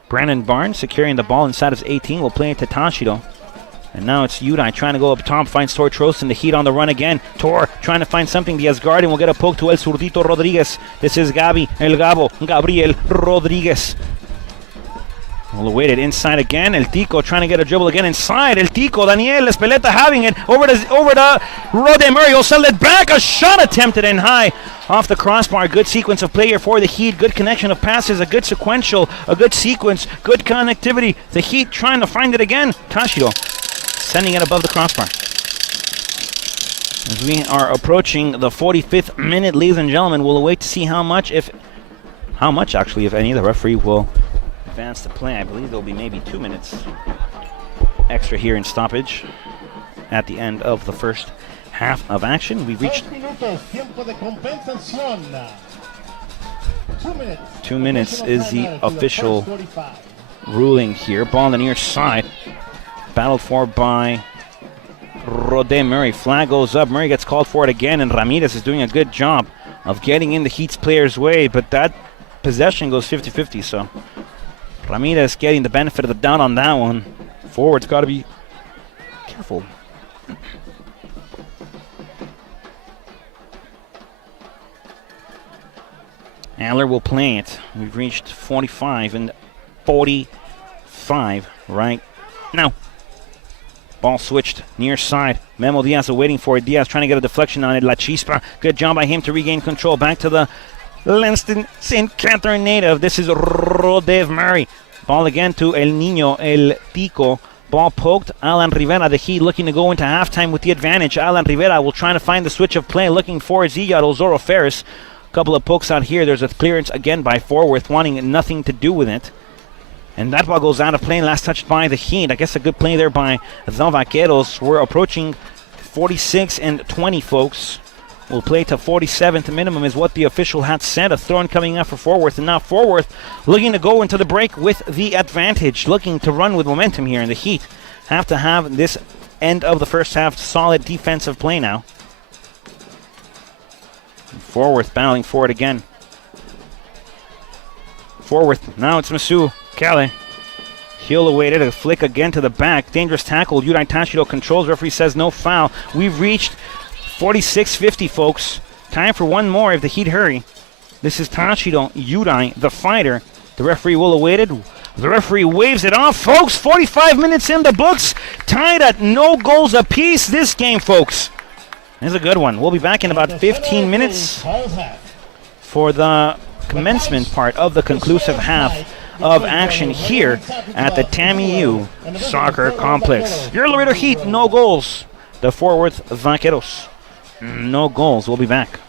Brandon Barnes securing the ball inside of his 18 will play it to Tashido. And now it's Udai trying to go up top, finds Tor Trosten, the Heat on the run again. Tor trying to find something. The Asgardian will get a poke to El Zurdito Rodriguez. This is Gabriel Rodriguez. Well awaited inside again. El Tico trying to get a dribble again inside. El Tico, Daniel Espeleta having it over to Rode Murray. He'll sell it back. A shot attempted and high off the crossbar. Good sequence of play here for the Heat. Good connection of passes. A good sequential. A good sequence. Good connectivity. The Heat trying to find it again. Tashido sending it above the crossbar. As we are approaching the 45th minute, ladies and gentlemen, we'll await to see how much, if any, the referee will advance the play. I believe there'll be maybe 2 minutes extra here in stoppage at the end of the first half of action. We've reached 2 minutes is the official ruling here. Ball on the near side. Battled for by Rode Murray. Flag goes up. Murray gets called for it again, and Ramirez is doing a good job of getting in the Heat's player's way, but that possession goes 50-50, so Ramirez getting the benefit of the doubt on that one. Forward's got to be careful. Adler will play it. We've reached 45 and 45 right now. Ball switched near side. Memo Diaz waiting for it. Diaz trying to get a deflection on it. La Chispa. Good job by him to regain control. Back to the Lanston St. Catherine native. This is Rode Murray. Ball again to El Niño, El Tico. Ball poked. Alan Rivera, the Heat, looking to go into halftime with the advantage. Alan Rivera will try to find the switch of play, looking for Ziyad Ozoro Ferris. A couple of pokes out here. There's a clearance again by Forworth, wanting nothing to do with it. And that ball goes out of play, last touched by the Heat. I guess a good play there by the Vaqueros. We're approaching 46 and 20, folks. We'll play to 47th minimum is what the official had said. A throw-in coming out for Forworth. And now Forworth looking to go into the break with the advantage. Looking to run with momentum here. And the Heat have to have this end of the first half solid defensive play now. Forworth battling for it again. Forworth. Now it's Masu Kale. He'll await it. A flick again to the back. Dangerous tackle. Udai Tashido controls. Referee says no foul. We've reached 46-50, folks. Time for one more if the Heat hurry. This is Tashido Udai, the fighter. The referee will await it. The referee waves it off, folks. 45 minutes in the books. Tied at no goals apiece this game, folks. This is a good one. We'll be back in about 15 minutes for the commencement part of the conclusive half of action here at the Tammy U Soccer Complex. Your Laredo Heat, no goals. The Forworth Vaqueros, no goals. We'll be back.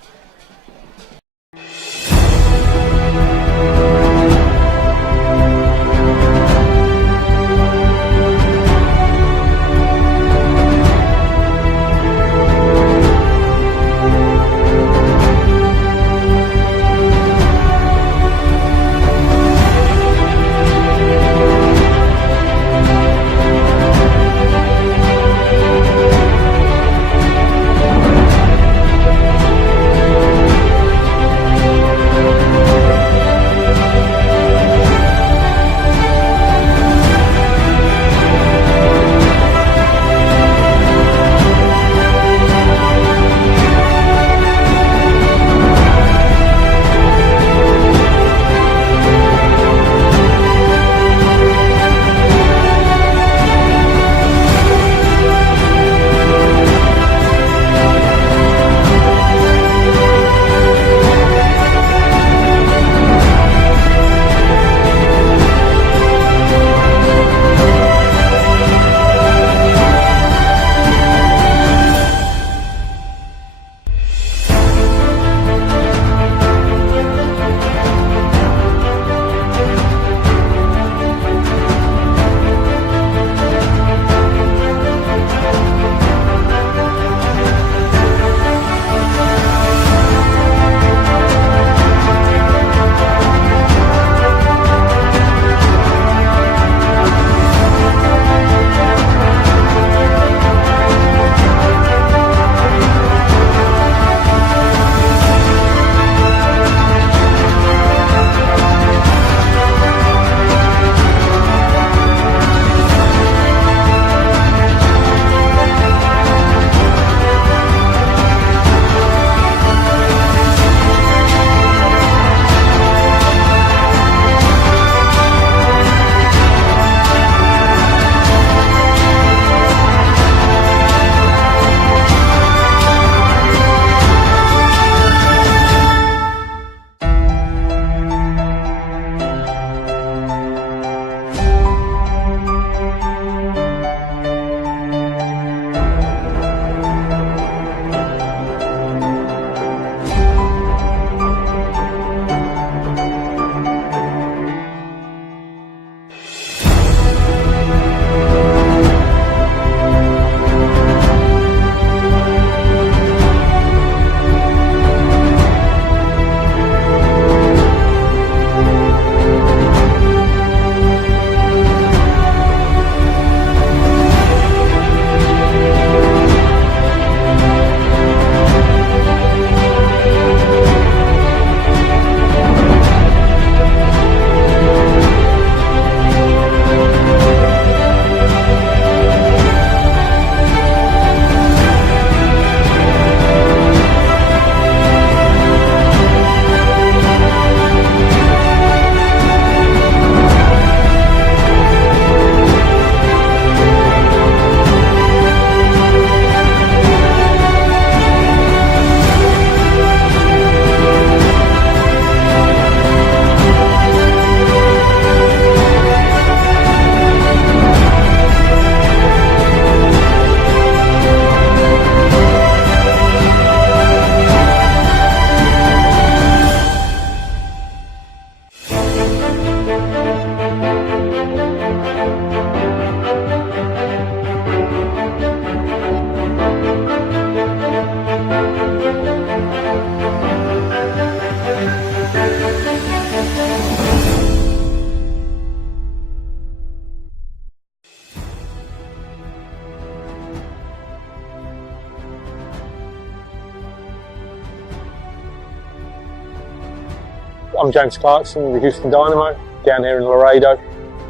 I'm James Clarkson with the Houston Dynamo down here in Laredo.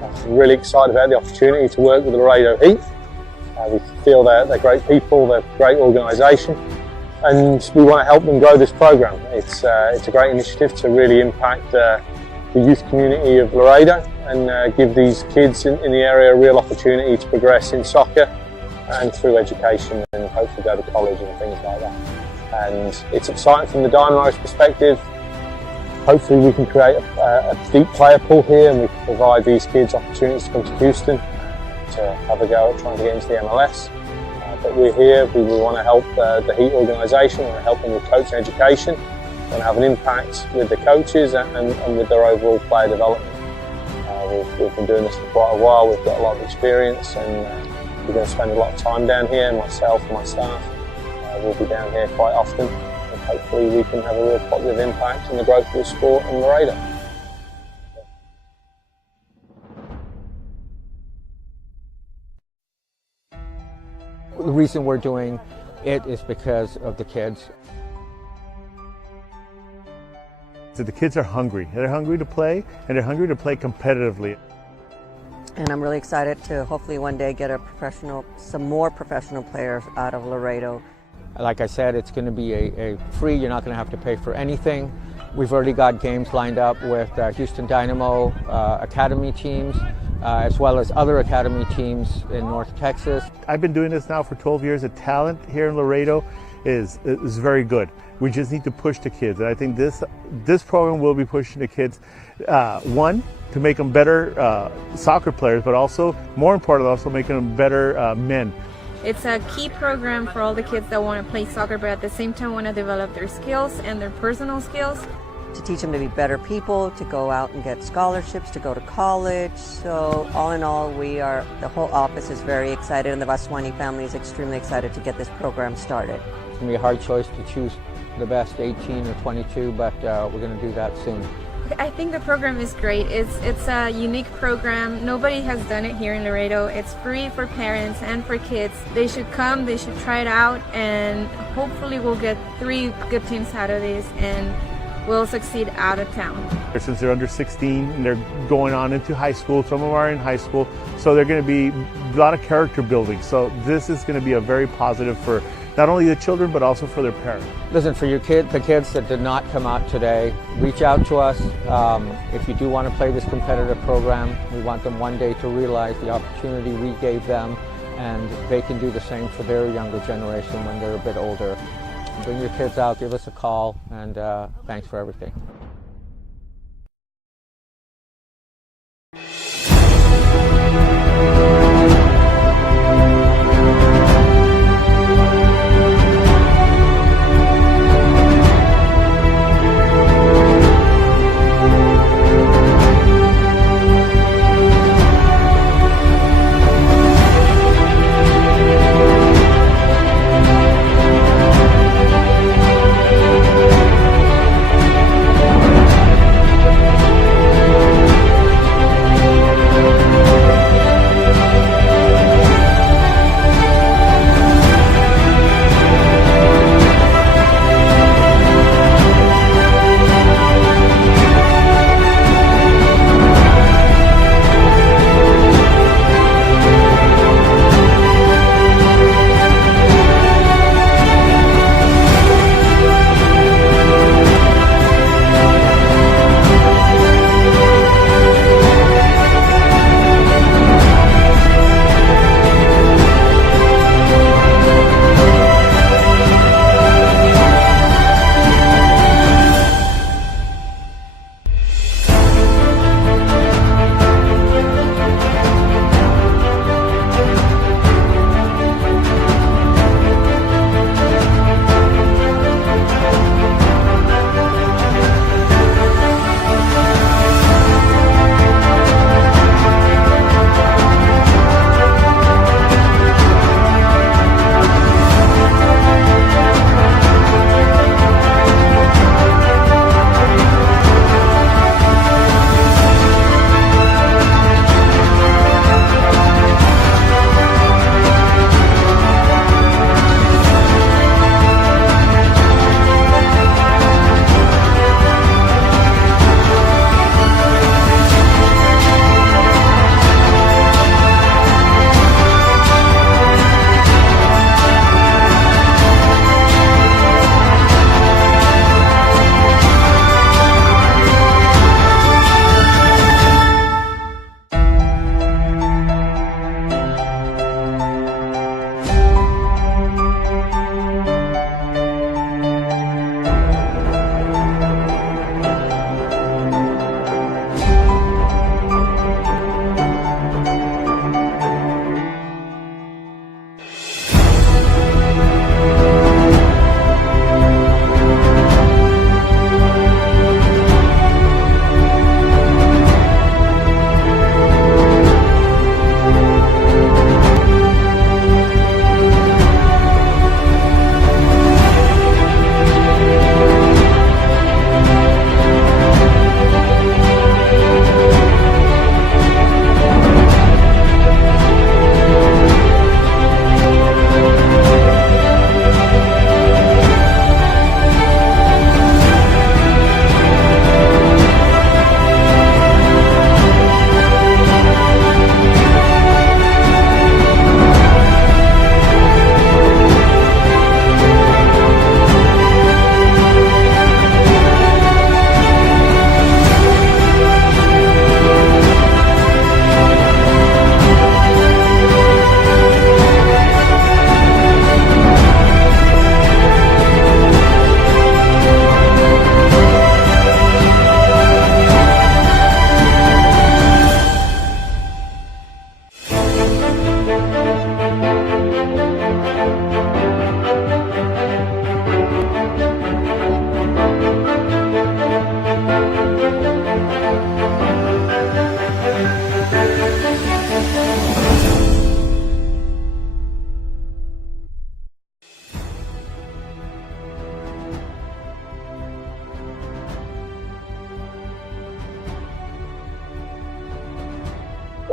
I'm really excited about the opportunity to work with the Laredo Heat. We feel they're great people, they're a great organisation, and we want to help them grow this program. It's a great initiative to really impact the youth community of Laredo and give these kids in the area a real opportunity to progress in soccer and through education and hopefully go to college and things like that. And it's exciting from the Dynamo's perspective. Hopefully we can create a deep player pool here and we can provide these kids opportunities to come to Houston to have a go at trying to get into the MLS. But we're here, we want to help the Heat organisation, we want to help them with coaching education, we want to have an impact with the coaches and with their overall player development. We've been doing this for quite a while, we've got a lot of experience and we're going to spend a lot of time down here, myself and my staff. We'll be down here quite often. Hopefully we can have a real positive impact on the growth of the sport in Laredo. The reason we're doing it is because of the kids. So the kids are hungry. They're hungry to play, and they're hungry to play competitively. And I'm really excited to hopefully one day get some more professional players out of Laredo. Like I said, it's going to be a free, you're not going to have to pay for anything. We've already got games lined up with Houston Dynamo academy teams, as well as other academy teams in North Texas. I've been doing this now for 12 years. The talent here in Laredo is very good. We just need to push the kids. And I think this program will be pushing the kids, one, to make them better soccer players, but also, more importantly, also making them better men. It's a key program for all the kids that want to play soccer, but at the same time want to develop their skills and their personal skills. To teach them to be better people, to go out and get scholarships, to go to college. So all in all, the whole office is very excited, and the Vaswani family is extremely excited to get this program started. It's going to be a hard choice to choose the best 18 or 22, but we're going to do that soon. I think the program is great. It's a unique program. Nobody has done it here in Laredo. It's free for parents and for kids. They should come, they should try it out, and hopefully we'll get 3 good teams out of this and we'll succeed out of town. Since they're under 16 and they're going on into high school, some of them are in high school, so they're going to be a lot of character building. So this is going to be a very positive for not only the children, but also for their parents. Listen, for the kids that did not come out today, reach out to us. If you do want to play this competitive program, we want them one day to realize the opportunity we gave them, and they can do the same for their younger generation when they're a bit older. Bring your kids out, give us a call, and thanks for everything.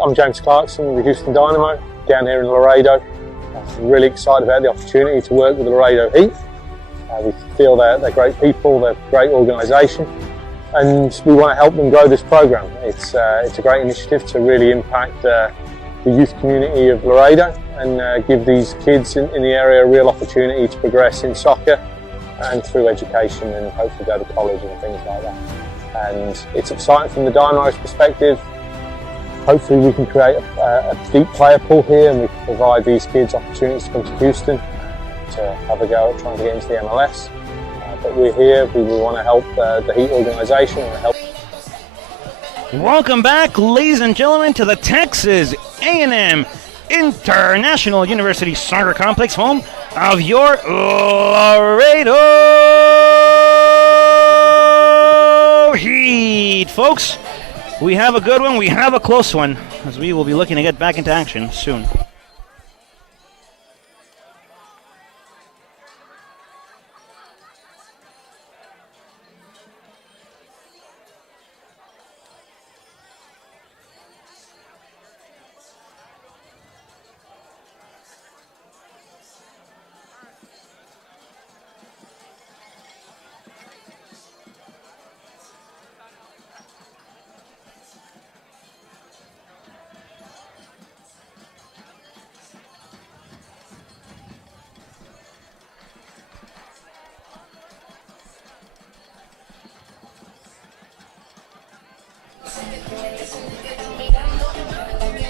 I'm James Clarkson with the Houston Dynamo down here in Laredo. I'm really excited about the opportunity to work with the Laredo Heat. We feel they're great people, they're a great organisation, and we want to help them grow this program. It's a great initiative to really impact the youth community of Laredo and give these kids in the area a real opportunity to progress in soccer and through education and hopefully go to college and things like that. And it's exciting from the Dynamo's perspective. Hopefully we can create a deep player pool here and we can provide these kids opportunities to come to Houston to have a go at trying to get into the MLS. But we're here, we want to help the Heat organisation and help. Welcome back, ladies and gentlemen, to the Texas A&M International University Soccer Complex, home of your Laredo Heat. Folks, we have a good one, we have a close one, as we will be looking to get back into action soon.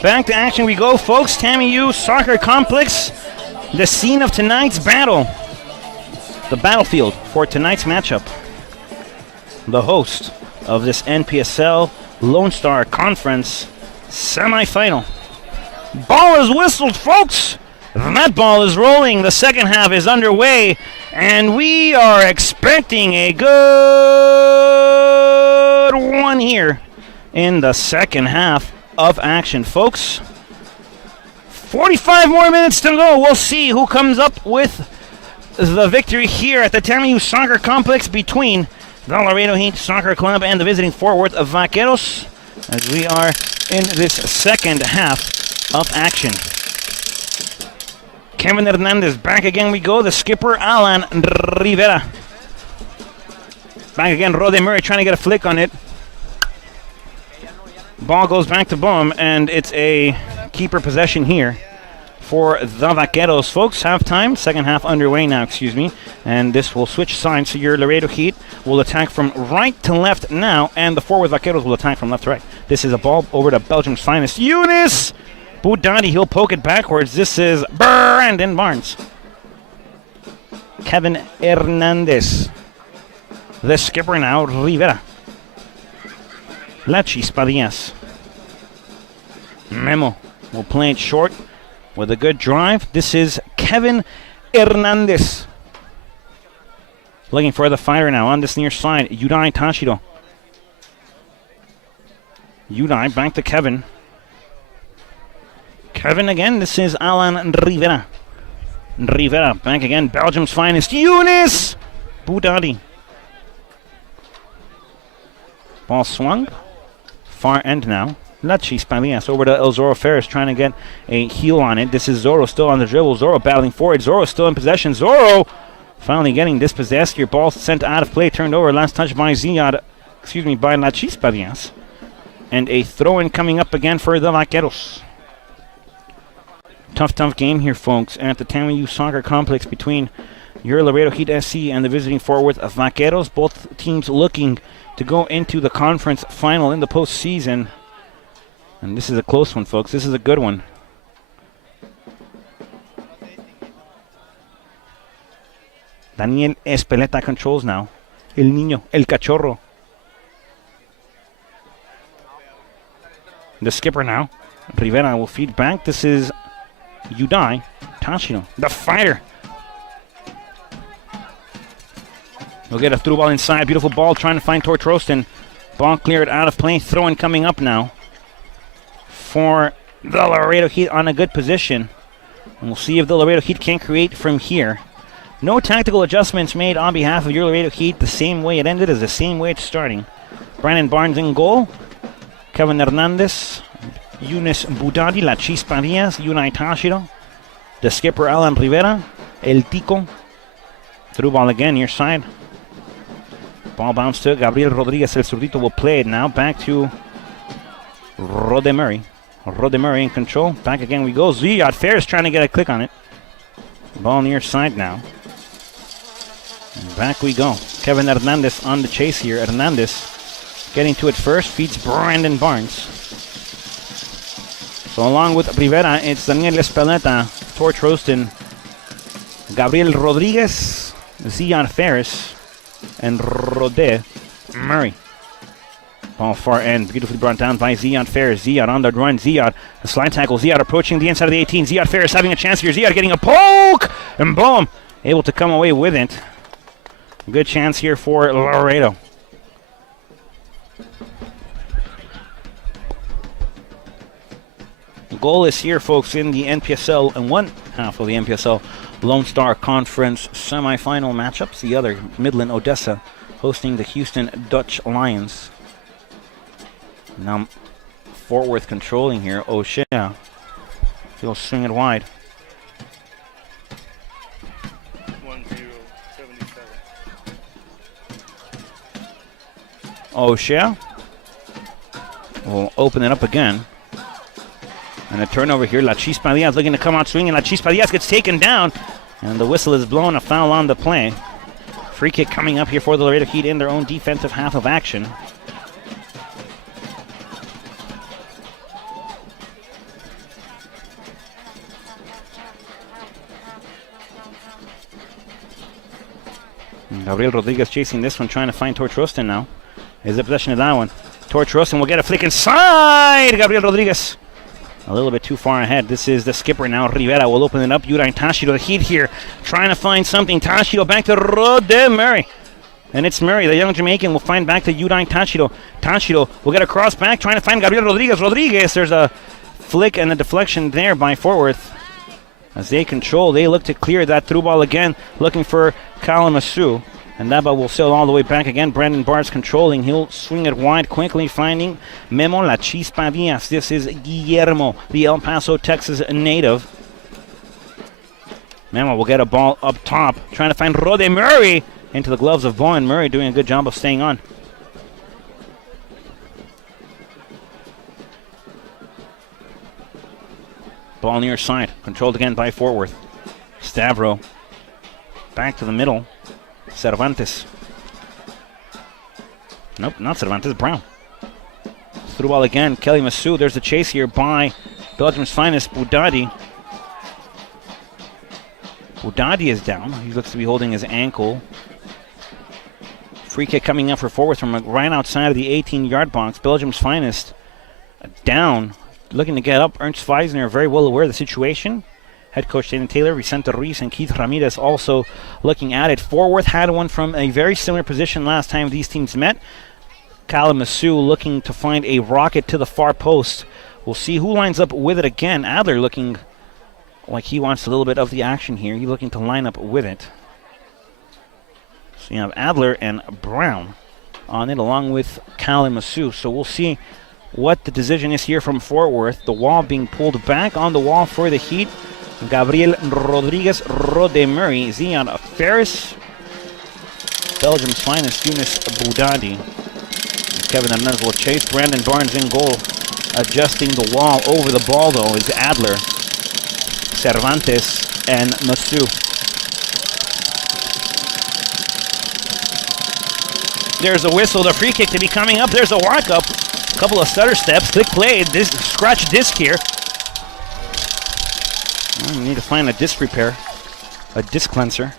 Back to action we go, folks. TAMU Soccer Complex, the scene of tonight's battle. The battlefield for tonight's matchup. The host of this NPSL Lone Star Conference semifinal. Ball is whistled, folks. That ball is rolling. The second half is underway, and we are expecting a good one here in the second half of action, folks. 45 more minutes to go. We'll see who comes up with the victory here at the TAMU Soccer Complex between the Laredo Heat Soccer Club and the visiting Fort Worth Vaqueros, as we are in this second half of action. Kevin Hernandez back again we go. The skipper, Alan Rivera. Back again, Rode Murray trying to get a flick on it. Ball goes back to Bohm, and it's a keeper possession here for the Vaqueros. Folks, halftime, second half underway now, and this will switch sides, so your Laredo Heat will attack from right to left now, and the forward Vaqueros will attack from left to right. This is a ball over to Belgium's finest, Eunice Budati. He'll poke it backwards. This is Brandon Barnes. Kevin Hernandez. The skipper now, Rivera. La Chispadillas. Memo will play it short with a good drive. This is Kevin Hernandez. Looking for the fighter now on this near side. Yudai Tashiro. Yudai back to Kevin. Kevin again. This is Alan Rivera. Rivera back again. Belgium's finest. Eunice Budati. Ball swung. Far end now. La Chispadillas over to El Zorro Ferris trying to get a heel on it. This is Zorro still on the dribble. Zorro battling forward. Zorro still in possession. Zorro finally getting dispossessed. Your ball sent out of play. Turned over. Last touch by by La Chispadillas. And a throw-in coming up again for the Vaqueros. Tough game here, folks, at the TAMU Soccer Complex between your Laredo Heat SC and the visiting Fort Worth Vaqueros. Both teams looking to go into the conference final in the postseason. And this is a close one, folks. This is a good one. Daniel Espeleta controls now. El niño, el cachorro. The skipper now. Rivera will feed back. This is Yudai Tashino, the fighter. We'll get a through ball inside. Beautiful ball trying to find Tortrostin. Ball cleared out of play. Throw-in coming up now for the Laredo Heat on a good position. And we'll see if the Laredo Heat can create from here. No tactical adjustments made on behalf of your Laredo Heat. The same way it ended is the same way it's starting. Brandon Barnes in goal. Kevin Hernandez. Yunus Budadi, La Chispa Diaz, Yunai Tashiro, the skipper Alan Rivera, El Tico. Through ball again, near side. Ball bounced to Gabriel Rodriguez. El Zurdito will play it now. Back to Rode Murray. Rode Murray in control. Back again we go. Ziad Ferris trying to get a click on it. Ball near side now. Back we go. Kevin Hernandez on the chase here. Hernandez getting to it first. Feeds Brandon Barnes. So along with Rivera, it's Daniel Espeleta, Torch Roston, Gabriel Rodriguez, Ziad Ferris, and Rode Murray. Ball far end, beautifully brought down by Ziad Ferris. Ziad on the run. Ziad, a slide tackle. Ziad approaching the inside of the 18. Ziad Ferris having a chance here. Ziad getting a poke, and boom, able to come away with it. Good chance here for Laredo. The goal is here, folks, in the NPSL and one half of the NPSL Lone Star Conference semifinal matchups. The other, Midland Odessa, hosting the Houston Dutch Lions. Now, Fort Worth controlling here. O'Shea. He'll swing it wide. 1-0-77. O'Shea will open it up again. And a turnover here. La Chispa Diaz looking to come out swinging. La Chispa Diaz gets taken down. And the whistle is blown. A foul on the play. Free kick coming up here for the Laredo Heat in their own defensive half of action. Gabriel Rodriguez chasing this one, trying to find Torch Roston now. Is the possession of that one. Torch Roston will get a flick inside. Gabriel Rodriguez a little bit too far ahead. This is the skipper now. Rivera will open it up. Yurain Tashiro, the Heat here, trying to find something. Tashiro back to Rode Murray. And it's Murray, the young Jamaican, will find back to Yurain Tashiro. Tashiro will get a cross back, trying to find Gabriel Rodriguez. Rodriguez, there's a flick and a deflection there by Fort Worth. As they control, they look to clear that through ball again, looking for Kalamazoo. And that ball will sail all the way back again. Brandon Barnes controlling. He'll swing it wide, quickly finding Memo La Chispa Diaz. This is Guillermo, the El Paso, Texas native. Memo will get a ball up top, trying to find Rode Murray into the gloves of Bowen. Murray doing a good job of staying on. Ball near side, controlled again by Fort Worth. Stavro back to the middle. Cervantes. Nope, not Cervantes, Brown. Through ball again, Kelly Massou. There's a chase here by Belgium's finest, Budadi. Budadi is down. He looks to be holding his ankle. Free kick coming up for Fort Worth from right outside of the 18-yard box. Belgium's finest down. Looking to get up. Ernst Weisner very well aware of the situation. Head coach Dana Taylor, Vicente Ruiz, and Keith Ramirez also looking at it. Fort Worth had one from a very similar position last time these teams met. Kalamazoo looking to find a rocket to the far post. We'll see who lines up with it again. Adler looking like he wants a little bit of the action here. He's looking to line up with it. So you have Adler and Brown on it along with Kalamazoo. So we'll see what the decision is here from Fort Worth. The wall being pulled back on the wall for the Heat. Gabriel Rodriguez, Rode Murray, Ziad Ferris, Belgium's finest, Yunus Budadi. Kevin Hernandez will chase. Brandon Barnes in goal. Adjusting the wall over the ball, though, is Adler, Cervantes, and Massou. There's a whistle. The free kick to be coming up. There's a walk-up. A couple of stutter steps. Click play. This scratch disc here. We need to find a disc repair, a disc cleanser.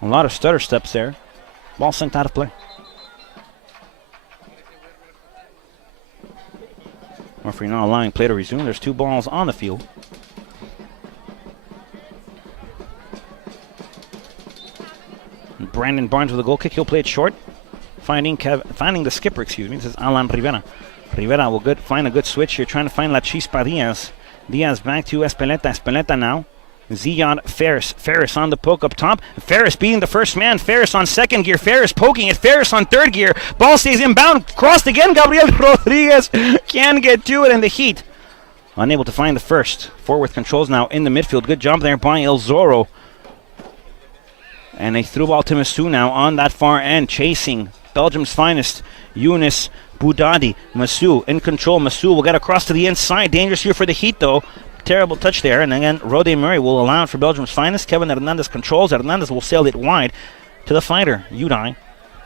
A lot of stutter steps there. Ball sent out of play. Referee not allowing play to resume. There's 2 balls on the field. And Brandon Barnes with a goal kick. He'll play it short. Finding the skipper, excuse me. This is Alan Rivera. Rivera will find a good switch here, trying to find La Chispa Diaz. Diaz back to Espeleta. Espeleta now. Ziad Ferris. Ferris on the poke up top. Ferris being the first man. Ferris on second gear. Ferris poking it. Ferris on third gear. Ball stays inbound. Crossed again. Gabriel Rodriguez can get to it, and the Heat unable to find the first. Forward controls now in the midfield. Good job there by El Zorro. And a through ball to Masu now on that far end, chasing Belgium's finest, Younes Boudadi. Masu in control. Masu will get across to the inside. Dangerous here for the Heat, though. Terrible touch there. And again, Rode Murray will allow it for Belgium's finest. Kevin Hernandez controls. Hernandez will sail it wide to the fighter, Yudai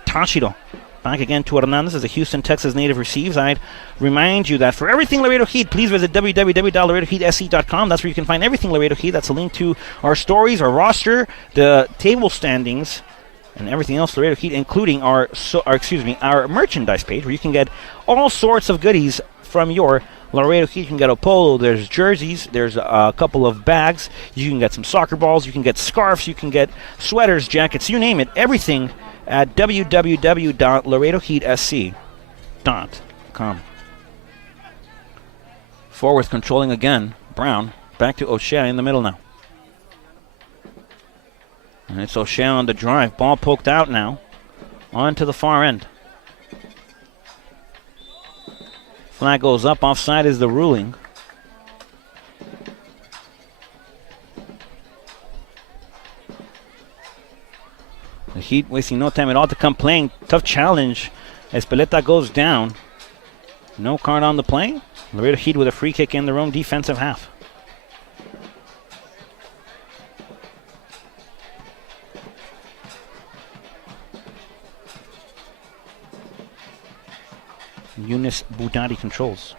Tashiro. Back again to Hernandez as a Houston, Texas native receives. I'd remind you that for everything Laredo Heat, please visit www.laredoheatse.com. That's where you can find everything Laredo Heat. That's a link to our stories, our roster, the table standings, and everything else Laredo Heat, including our merchandise page, where you can get all sorts of goodies from your Laredo Heat. You can get a polo, there's jerseys, there's a couple of bags, you can get some soccer balls, you can get scarves, you can get sweaters, jackets, you name it, everything at www.laredoheatsc.com. Forward controlling again, Brown, back to O'Shea in the middle now. And it's O'Shea on the drive, ball poked out now, on to the far end. Flag goes up, offside is the ruling. The Heat wasting no time at all to come playing. Tough challenge. Espeleta goes down. No card on the play. Laredo Heat with a free kick in their own defensive half. Younes Boudadi controls.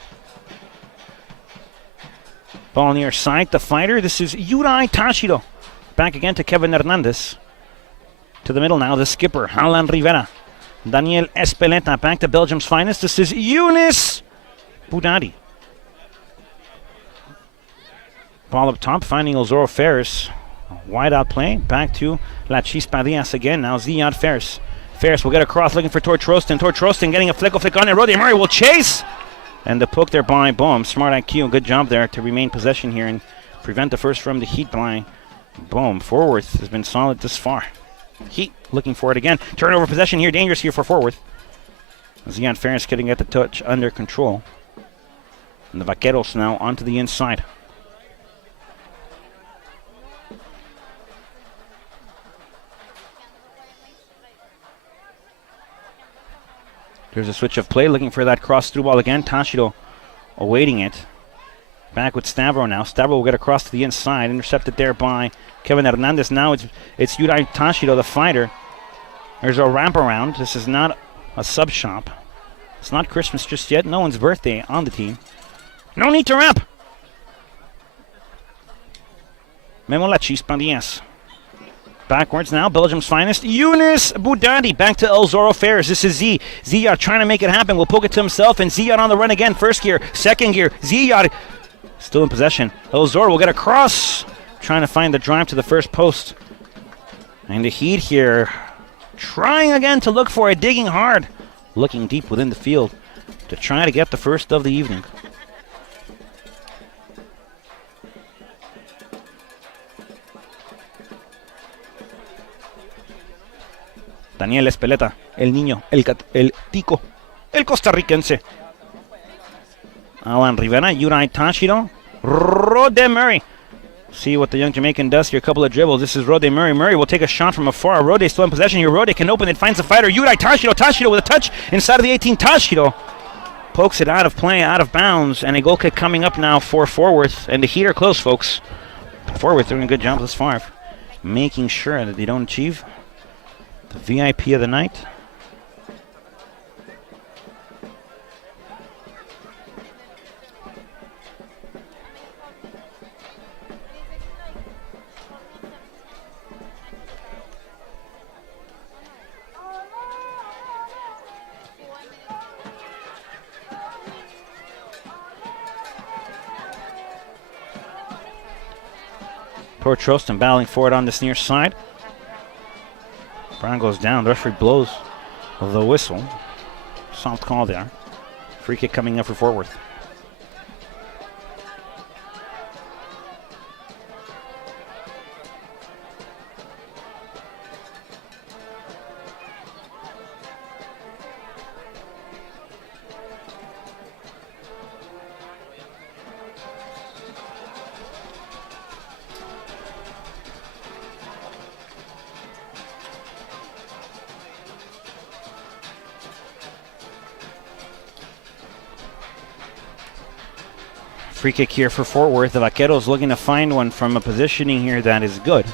Ball near side, the fighter. This is Yudai Tashiro. Back again to Kevin Hernandez. To the middle now, the skipper, Alan Rivera. Daniel Espeleta back to Belgium's finest. This is Younes Boudadi. Ball up top, finding Elzoro Ferris. Wide out play, back to La Chispa Diaz again. Now Ziad Ferris. Ferris will get across, looking for Tortrostin. Tortrostin getting a flick on it. Roddy Murray will chase. And the poke there by Bohm. Smart IQ, good job there to remain possession here and prevent the first from the Heat by Bohm. Forward has been solid this far. Heat looking for it again. Turnover possession here, dangerous here for Forward. Ziad Ferris getting at the touch under control. And the Vaqueros now onto the inside. There's a switch of play, looking for that cross through ball again. Tashiro awaiting it. Back with Stavro now. Stavro will get across to the inside. Intercepted there by Kevin Hernandez. Now it's Yudai Tashiro, the fighter. There's a wraparound. This is not a sub shop. It's not Christmas just yet. No one's birthday on the team. No need to wrap. Memo La Chispa Diaz. Backwards now, Belgium's finest, Younes Boudadi. Back to El Zorro Ferris. This is Z. Ziyad trying to make it happen. Will poke it to himself, and Ziyad on the run again. First gear, second gear. Ziyad still in possession. El Zorro will get across, trying to find the drive to the first post. And the Heat here, trying again to look for it, digging hard, looking deep within the field to try to get the first of the evening. Daniel Espeleta, el niño, el tico, el costarricense. Alan Rivera, Yudai Tashiro, Rode Murray. See what the young Jamaican does here. A couple of dribbles. This is Rode Murray. Murray will take a shot from afar. Rode still in possession here. Rode can open it, finds the fighter. Yudai Tashiro. Tashiro with a touch inside of the 18. Tashiro pokes it out of play, out of bounds, and a goal kick coming up now for Forward. And the Heat are close, folks. Forward doing a good job this far, making sure that they don't achieve the VIP of the night. Poor Trostin battling forward on this near side. Brown goes down. The referee blows the whistle. Soft call there. Free kick coming up for Fort Worth. Free kick here for Fort Worth. The Vaqueros looking to find one from a positioning here that is good.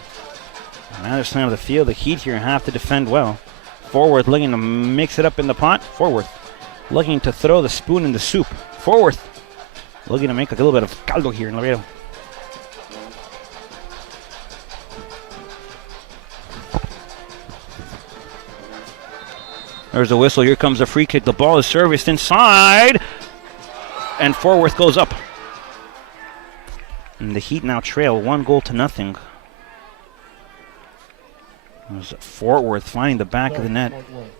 On the other side of the field, the Heat here have to defend well. Fort Worth looking to mix it up in the pot. Fort Worth looking to throw the spoon in the soup. Fort Worth looking to make a little bit of caldo here in Laredo. There's a whistle. Here comes a free kick. The ball is serviced inside. And Fort Worth goes up. And the Heat now trail 1-0. There's Fort Worth finding the back of the net. Fort Worth.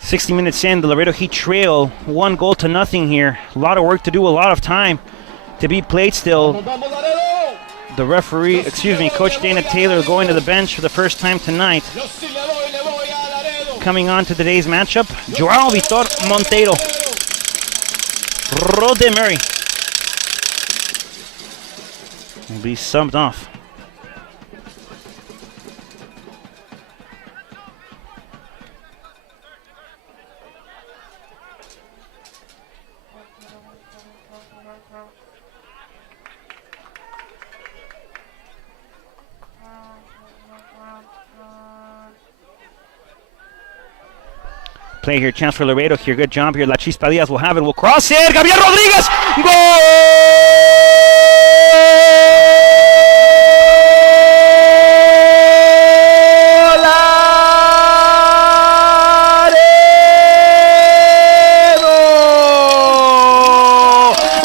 60 minutes in, the Laredo Heat trail 1-0 here. A lot of work to do, a lot of time to be played still. The referee, Coach Dana Taylor going to the bench for the first time tonight. Coming on to today's matchup, Joao Vitor Monteiro. Rode Murray will be subbed off. Play here, chance for Laredo here. Good job here. La Chispa Diaz will have it. Will cross it. Gabriel Rodriguez.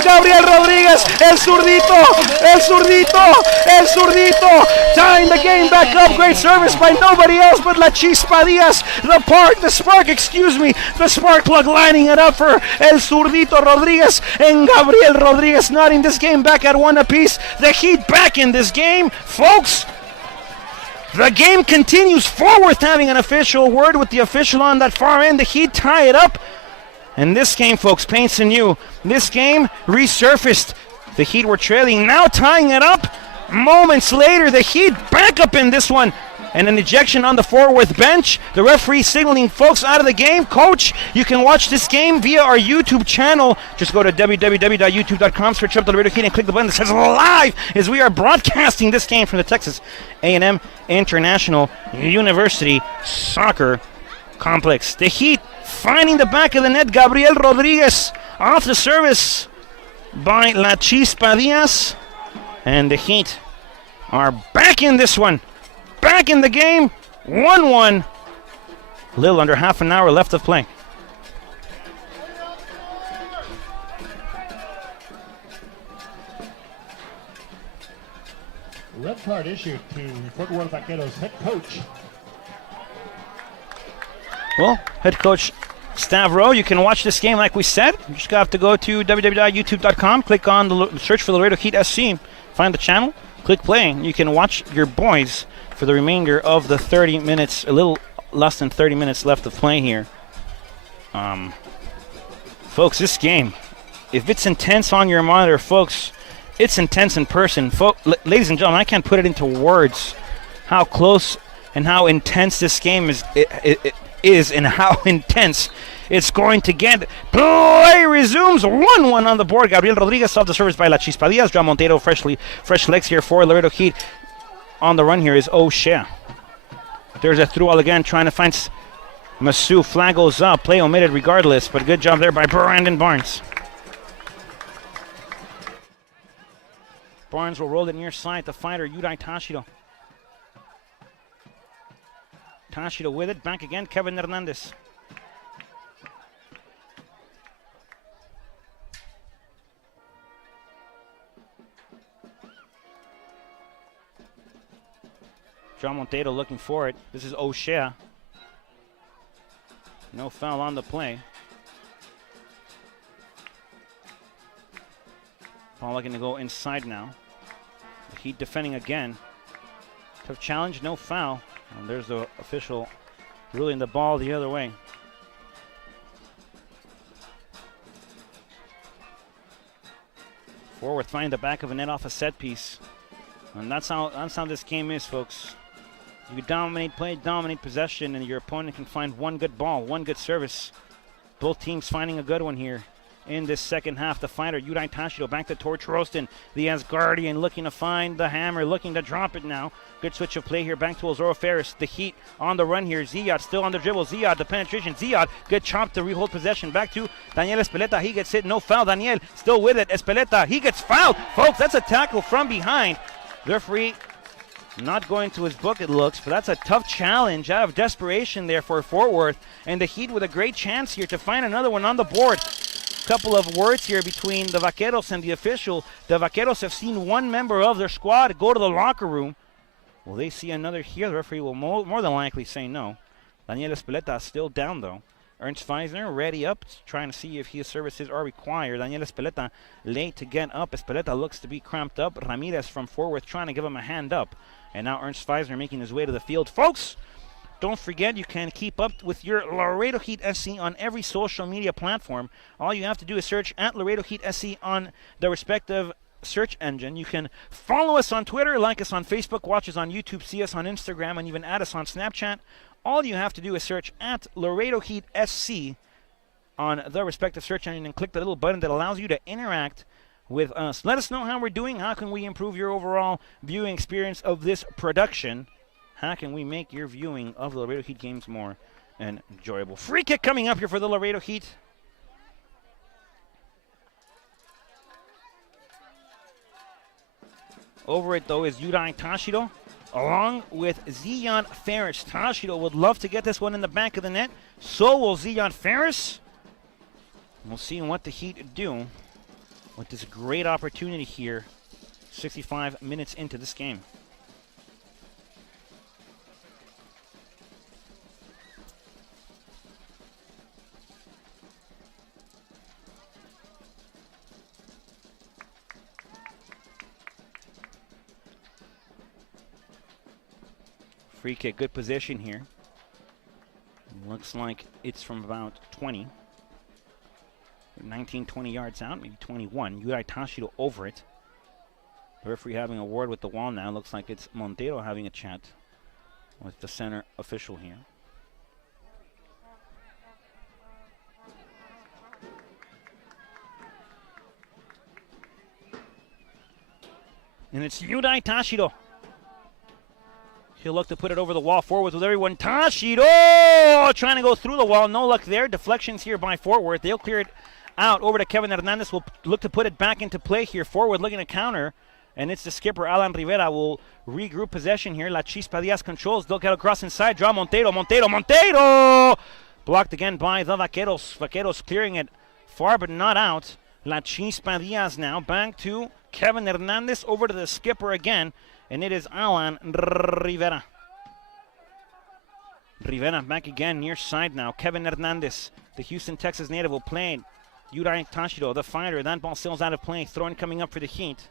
Gabriel Rodriguez. El zurdito. Tying the game back up. Great service by nobody else but La Chispa Diaz. The spark plug lining it up for El Zurdito Rodriguez and Gabriel Rodriguez, knotting this game back at 1 apiece. The Heat back in this game, folks. The game continues. Fort Worth having an official word with the official on that far end. The Heat tie it up. And this game, folks, paints anew. This game resurfaced. The Heat were trailing, now tying it up. Moments later, the Heat back up in this one. And an ejection on the Fort Worth bench. The referee signaling folks out of the game. Coach, you can watch this game via our YouTube channel. Just go to www.youtube.com, search up the Laredo Heat, and click the button that says live as we are broadcasting this game from the Texas A&M International University Soccer Complex. The Heat finding the back of the net. Gabriel Rodriguez off the service by La Chispa Diaz. And the Heat are back in this one. Back in the game. 1-1. Little under half an hour left of play. Red card issued to Fort Worth Vaqueros head coach. Well, head coach Stavro, you can watch this game like we said. You just have to go to www.youtube.com, click on the search for the Laredo Heat SC, find the channel, click play, and you can watch your boys for the remainder of the 30 minutes, a little less than 30 minutes left of play here. Folks, this game, if it's intense on your monitor, folks, it's intense in person. Ladies and gentlemen, I can't put it into words how close and how intense this game is and how intense it's going to get. Play resumes. 1-1 on the board. Gabriel Rodriguez off the service by La Chispa Diaz. Joao Monteiro, fresh legs here for Laredo Heat. On the run here is O'Shea. There's a through all again, trying to find Masu. Flag goes up. Play omitted regardless, but good job there by Brandon Barnes. Barnes will roll it near side. The fighter, Yudai Tashido. Tashido with it. Back again, Kevin Hernandez. Joao Monteiro looking for it. This is O'Shea. No foul on the play. Ball looking to go inside now. The Heat defending again. Tough challenge, no foul. And there's the official ruling the ball the other way. Forward finding the back of a net off a set piece. And that's how this game is, folks. You dominate play, dominate possession, and your opponent can find one good ball, one good service. Both teams finding a good one here in this second half. The fighter, Yudai Tashido, back to Torch Rostin. The Asgardian looking to find the hammer, looking to drop it now. Good switch of play here, back to Ozoro Ferris. The Heat on the run here. Ziyad still on the dribble. Ziyad, the penetration. Ziyad, good chop to rehold possession. Back to Daniel Espeleta. He gets hit, no foul. Daniel still with it. Espeleta, he gets fouled. Folks, that's a tackle from behind. The referee not going to his book, it looks, but that's a tough challenge out of desperation there for Fort Worth. And the Heat with a great chance here to find another one on the board. Couple of words here between the Vaqueros and the official. The Vaqueros have seen one member of their squad go to the locker room. Will they see another here? The referee will more than likely say no. Daniel Espeleta still down, though. Ernst Feisner ready up, trying to see if his services are required. Daniel Espeleta late to get up. Espeleta looks to be cramped up. Ramirez from Fort Worth trying to give him a hand up. And now Ernst Feisner making his way to the field. Folks, don't forget you can keep up with your Laredo Heat SC on every social media platform. All you have to do is search at Laredo Heat SC on the respective search engine. You can follow us on Twitter, like us on Facebook, watch us on YouTube, see us on Instagram, and even add us on Snapchat. All you have to do is search at Laredo Heat SC on the respective search engine and click the little button that allows you to interact with us. Let us know how we're doing. How can we improve your overall viewing experience of this production? How can we make your viewing of the Laredo Heat games more enjoyable? Free kick coming up here for the Laredo Heat. Over it, though, is Yudai Tashido, along with Zion Ferris. Tashido would love to get this one in the back of the net. So will Zion Ferris. We'll see what the Heat do with this great opportunity here, 65 minutes into this game. Free kick, good position here. Looks like it's from about 20. 19, 20 yards out, maybe 21. Yudai Tashido over it. The referee having a word with the wall now. Looks like it's Montero having a chat with the center official here. And it's Yudai Tashido. He'll look to put it over the wall. Forward with everyone. Tashido trying to go through the wall. No luck there. Deflections here by Fort Worth. They'll clear it out over to Kevin Hernandez. Will look to put it back into play here. Forward looking to counter. And it's the skipper, Alan Rivera, will regroup possession here. La Chispa Diaz controls. They'll get across inside. Draw Montero. Blocked again by the Vaqueros. Vaqueros clearing it far but not out. La Chispa Diaz now back to Kevin Hernandez. Over to the skipper again. And it is Alan Rivera. Rivera back again near side now. Kevin Hernandez, the Houston, Texas native, will play it. Yudai Tashido, the fighter. That ball sails out of play. Throwing coming up for the Heat.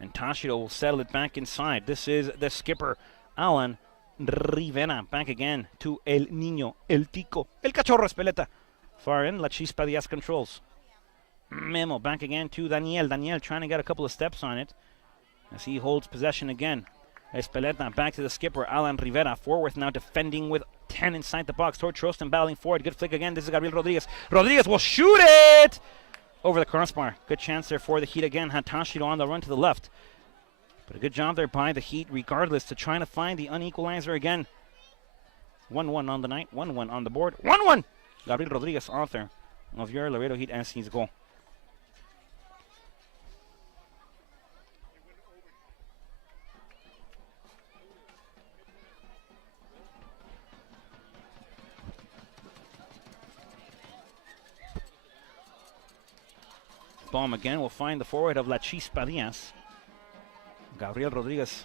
And Tashido will settle it back inside. This is the skipper, Alan Rivera. Back again to El Niño, El Tico, El Cachorro Espeleta. Far in, La Chispa Diaz controls. Memo back again to Daniel. Daniel trying to get a couple of steps on it as he holds possession again. Espeleta back to the skipper, Alan Rivera. Forward now defending with 10 inside the box. Toward Trostin battling forward. Good flick again. This is Gabriel Rodriguez. Rodriguez will shoot it over the crossbar. Good chance there for the Heat again. Had Tashido on the run to the left. But a good job there by the Heat regardless to trying to find the unequalizer again. 1-1 on the night. 1-1 on the board. 1-1! Gabriel Rodriguez, author of your Laredo Heat SC's goal. Bomb again will find the forward of La Chispa Diaz. Gabriel Rodriguez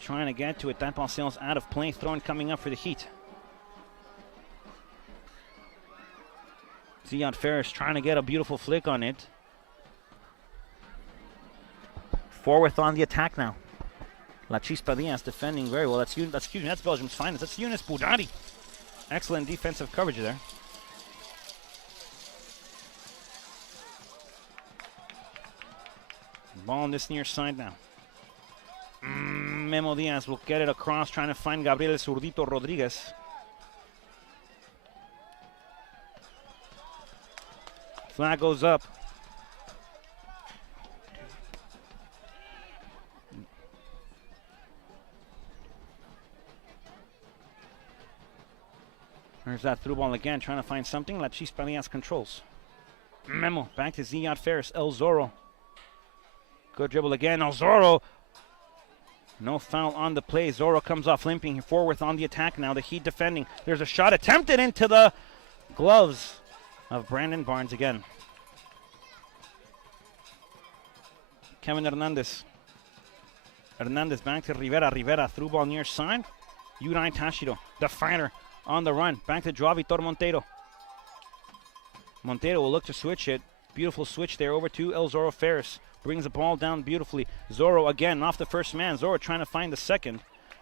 trying to get to it. That ball sails out of play. Throwing coming up for the Heat. Zion Ferris trying to get a beautiful flick on it. Forward on the attack now. La Chispa Diaz defending very well. That's Belgium's finest. That's Yunus Boudadi. Excellent defensive coverage there. Ball on this near side now. Memo Diaz will get it across, trying to find Gabriel Zurdito Rodriguez. Flag goes up. There's that through ball again, trying to find something. La Chispa Diaz controls. Memo, back to Ziad Ferris. El Zorro. Good dribble again. El Zorro. No foul on the play. Zorro comes off limping forward on the attack now. The Heat defending. There's a shot attempted into the gloves of Brandon Barnes again. Kevin Hernandez. Hernandez back to Rivera. Rivera through ball near side. Yudai Tashiro, the fighter, on the run. Back to Joao Vitor Monteiro. Monteiro will look to switch it. Beautiful switch there over to El Zorro Ferris. Brings the ball down beautifully. Zorro again off the first man. Zorro trying to find the second.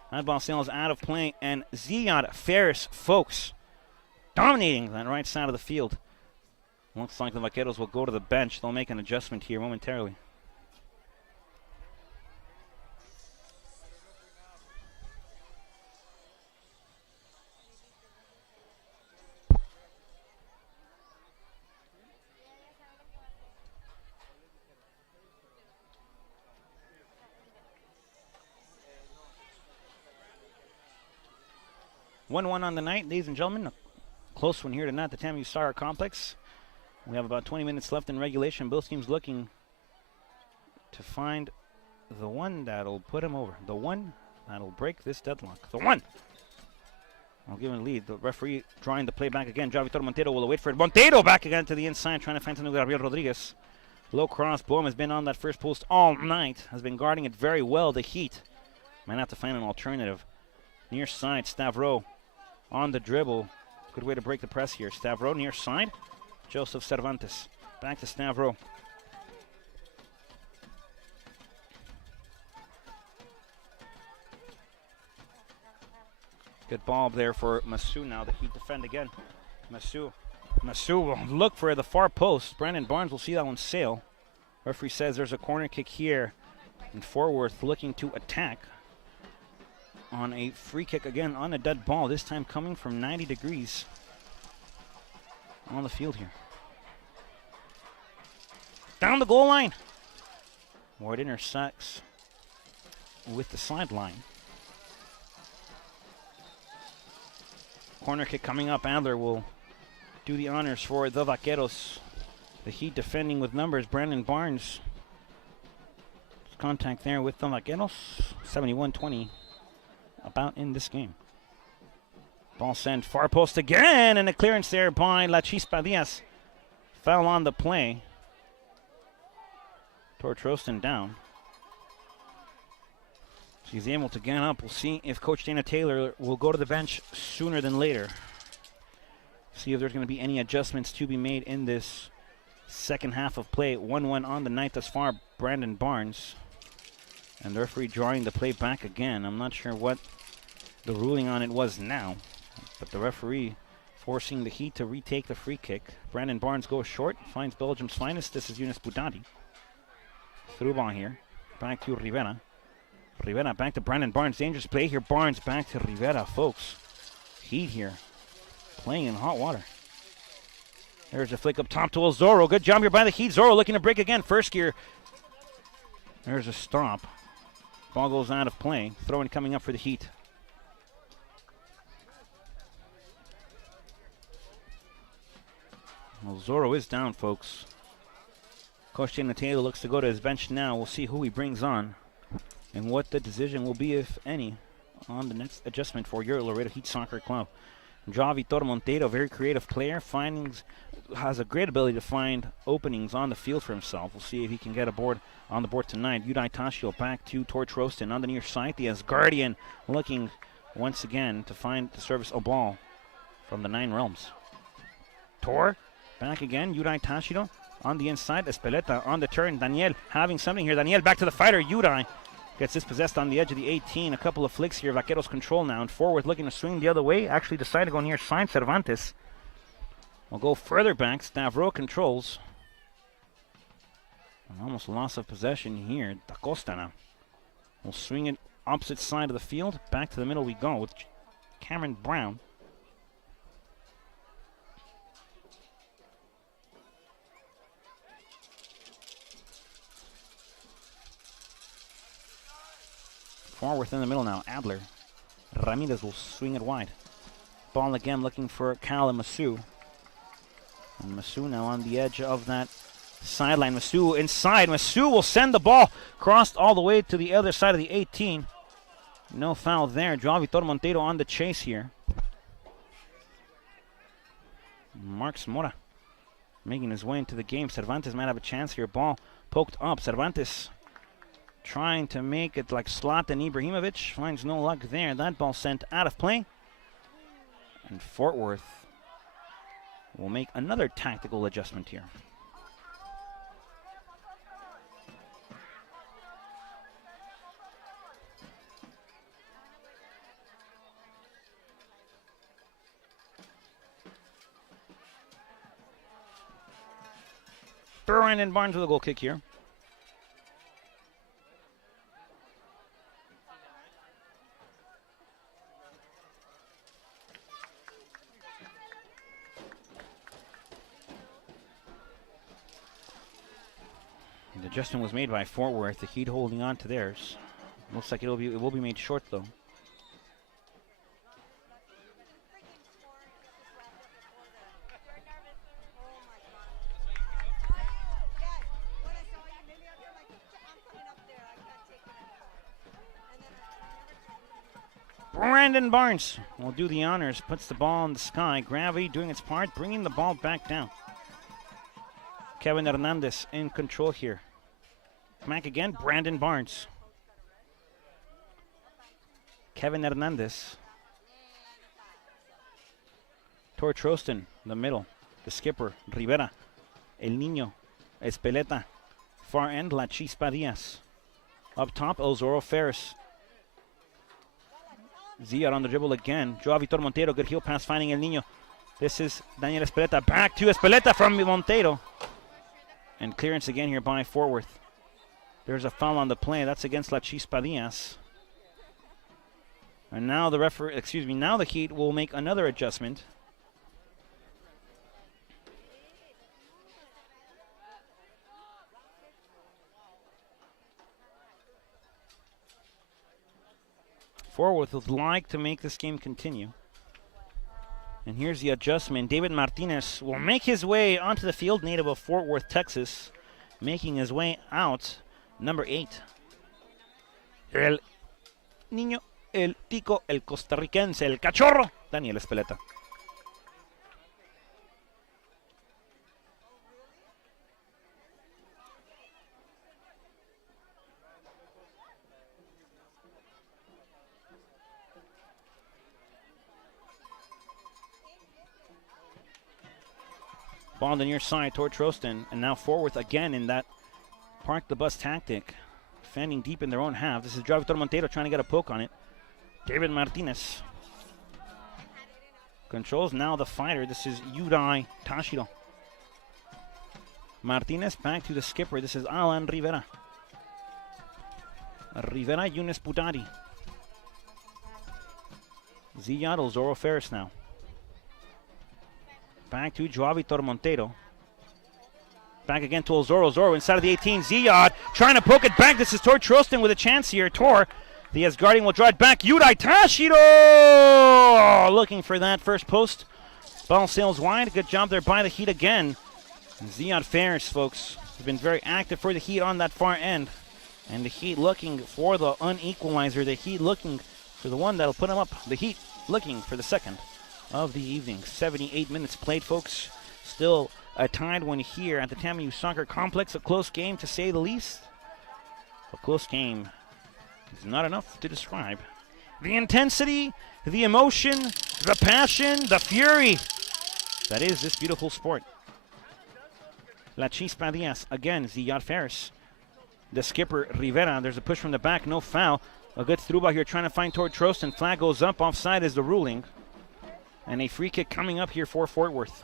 That ball sails out of play. And Ziad Ferris, folks, dominating that right side of the field. Looks like the Vaqueros will go to the bench. They'll make an adjustment here momentarily. One on the night, ladies and gentlemen. A close one here tonight at the Tamu Star Complex. We have about 20 minutes left in regulation. Both teams looking to find the one that'll put them over. The one that'll break this deadlock. The one! I'll give him a lead. The referee drawing the play back again. Joao Vitor Monteiro will wait for it. Monteiro back again to the inside, trying to find something with Gabriel Rodriguez. Low cross. Boehm has been on that first post all night. Has been guarding it very well. The Heat might have to find an alternative. Near side, Stavro on the dribble. Good way to break the press here. Stavro near side. Joseph Cervantes. Back to Stavro. Good ball there for Masu now. The Heat defend again. Masu will look for the far post. Brandon Barnes will see that one sail. Referee says there's a corner kick here. And Forworth looking to attack on a free kick again on a dead ball. This time coming from 90 degrees on the field here. Down the goal line. Ward intersects with the sideline. Corner kick coming up. Adler will do the honors for the Vaqueros. The Heat defending with numbers. Brandon Barnes. Contact there with the Vaqueros. 71-20 about in this game. Ball sent far post again, and a clearance there by La Chispa Diaz. Foul on the play. Tortrostin down. She's able to get up. We'll see if Coach Dana Taylor will go to the bench sooner than later. See if there's going to be any adjustments to be made in this second half of play. 1-1 on the night thus far. Brandon Barnes. And the referee drawing the play back again. I'm not sure what the ruling on it was now, but the referee forcing the Heat to retake the free kick. Brandon Barnes goes short, finds Belgium's finest. This is Yunus Boudadi. Through ball here. Back to Rivera. Rivera back to Brandon Barnes. Dangerous play here. Barnes back to Rivera, folks. Heat here. Playing in hot water. There's a flick up top to El Zorro. Good job here by the Heat. Zorro looking to break again. First gear. There's a stop. Ball goes out of play. Throw-in coming up for the Heat. Well, Zorro is down, folks. Coach Dana Taylor looks to go to his bench now. We'll see who he brings on and what the decision will be, if any, on the next adjustment for your Laredo Heat Soccer Club. Joao Vitor Monteiro, very creative player, has a great ability to find openings on the field for himself. We'll see if he can get on the board tonight. Yudai Tashio back to Torch Roston on the near side. The Asgardian looking once again to find the service a ball from the Nine Realms. Tor back again. Yudai Tashio on the inside. Espeleta on the turn. Daniel having something here. Daniel back to the fighter. Yudai gets dispossessed on the edge of the 18. A couple of flicks here. Vaqueros control now. And forward looking to swing the other way. Actually decided to go near side. Cervantes will go further back. Stavro controls. Almost loss of possession here. Da Costa now will swing it opposite side of the field. Back to the middle we go with Cameron Brown. Forward in the middle now. Adler. Ramirez will swing it wide. Ball again looking for Cal and Masu. And Masu now on the edge of that sideline. Masu inside. Masu will send the ball crossed all the way to the other side of the 18. No foul there. Joao Vitor Monteiro on the chase here. Marcos Mora making his way into the game. Cervantes might have a chance here. Ball poked up. Cervantes trying to make it like Zlatan Ibrahimovic. Finds no luck there. That ball sent out of play. And Fort Worth will make another tactical adjustment here. Brandon Barnes with a goal kick here. The adjustment was made by Fort Worth. The Heat holding on to theirs. Looks like it will be made short though. Brandon Barnes will do the honors, puts the ball in the sky. Gravity doing its part, bringing the ball back down. Kevin Hernandez in control here. Back again, Brandon Barnes. Kevin Hernandez. Toward Troston, the middle. The skipper, Rivera. El Niño, Espeleta. Far end, La Chispa Diaz. Up top, El Zorro Ferris. Zia on the dribble again. Joao Vitor Monteiro, good heel pass finding El Niño. This is Daniel Espeleta. Back to Espeleta from Monteiro. And clearance again here by Fort Worth. There's a foul on the play. That's against La Chispa Diaz. And now now the Heat will make another adjustment. Fort Worth would like to make this game continue. And here's the adjustment. David Martinez will make his way onto the field, native of Fort Worth, Texas. Making his way out, number 8. El Niño, el Tico, el Costarricense, el Cachorro, Daniel Espeleta. Ball on the near side toward Troston, and now Fort Worth again in that park the bus tactic, defending deep in their own half. This is Joao Vitor Monteiro trying to get a poke on it. David Martinez controls now the fighter. This is Yudai Tashiro. Martinez back to the skipper. This is Alan Rivera. Rivera, Yunus Putari. Ziyad Zorro Ferris now. Back to Joao Vitor Monteiro. Back again to Zorro. Zorro inside of the 18. Ziyad trying to poke it back. This is Tor Troston with a chance here. Tor, the Asgardian will draw it back. Yudai Tashiro looking for that first post. Ball sails wide. Good job there by the Heat again. Ziyad Ferris, folks, has been very active for the Heat on that far end. And the Heat looking for the unequalizer. The Heat looking for the one that'll put them up. The Heat looking for the second of the evening. 78 minutes played, folks. Still a tied one here at the TAMU Soccer Complex. A close game, to say the least. A close game is not enough to describe the intensity, the emotion, the passion, the fury that is this beautiful sport. La Chispa Diaz again, Ziyad Ferris. The skipper, Rivera. There's a push from the back, no foul. A good through ball here trying to find toward Troston. Flag goes up, offside is the ruling. And a free kick coming up here for Fort Worth.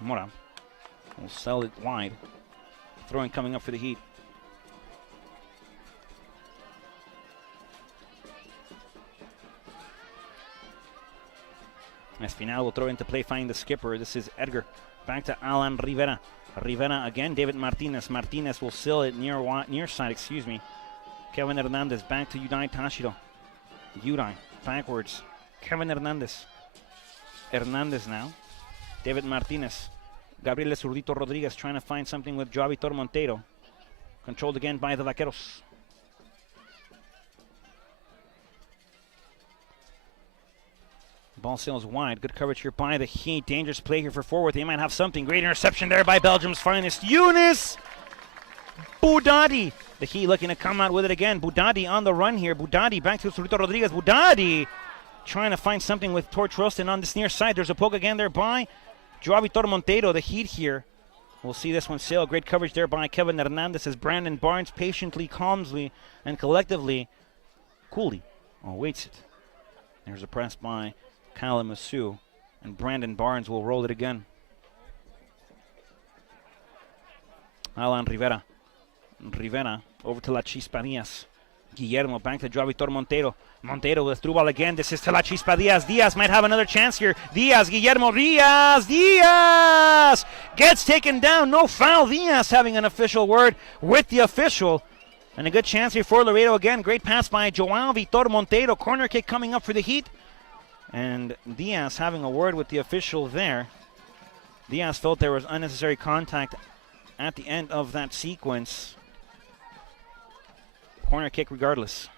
Mora will sell it wide. Throwing coming up for the Heat. Espinal will throw into play, finding the skipper. This is Edgar. Back to Alan Rivera. Rivera again. David Martinez. Martinez will seal it near side. Excuse me. Kevin Hernandez back to Yudai Tashiro. Yudai backwards. Kevin Hernandez. Hernandez now. David Martinez. Gabriel Zurdito Rodriguez trying to find something with Joao Vitor Monteiro. Controlled again by the Vaqueros. Ball sails wide. Good coverage here by the Heat. Dangerous play here for forward. They might have something. Great interception there by Belgium's finest, Younes Boudadi. The Heat looking to come out with it again. Boudadi on the run here. Boudadi back to Zurdito Rodriguez. Boudadi trying to find something with Torch Roston on this near side. There's a poke again there by Joao Vitor Monteiro. The Heat here. We'll see this one sail. Great coverage there by Kevin Hernandez as Brandon Barnes patiently, calmly, and collectively, coolly awaits it. There's a press by Kyle Masu, and Brandon Barnes will roll it again. Alan Rivera. Rivera over to La Chispa Diaz. Guillermo back to Joao Vitor Monteiro. Monteiro with through ball again. This is to La Chispa Diaz. Diaz might have another chance here. Diaz, Guillermo, Diaz gets taken down. No foul. Diaz having an official word with the official. And a good chance here for Laredo again. Great pass by Joao Vitor Monteiro. Corner kick coming up for the Heat. And Diaz having a word with the official there. Diaz felt there was unnecessary contact at the end of that sequence. Corner kick regardless.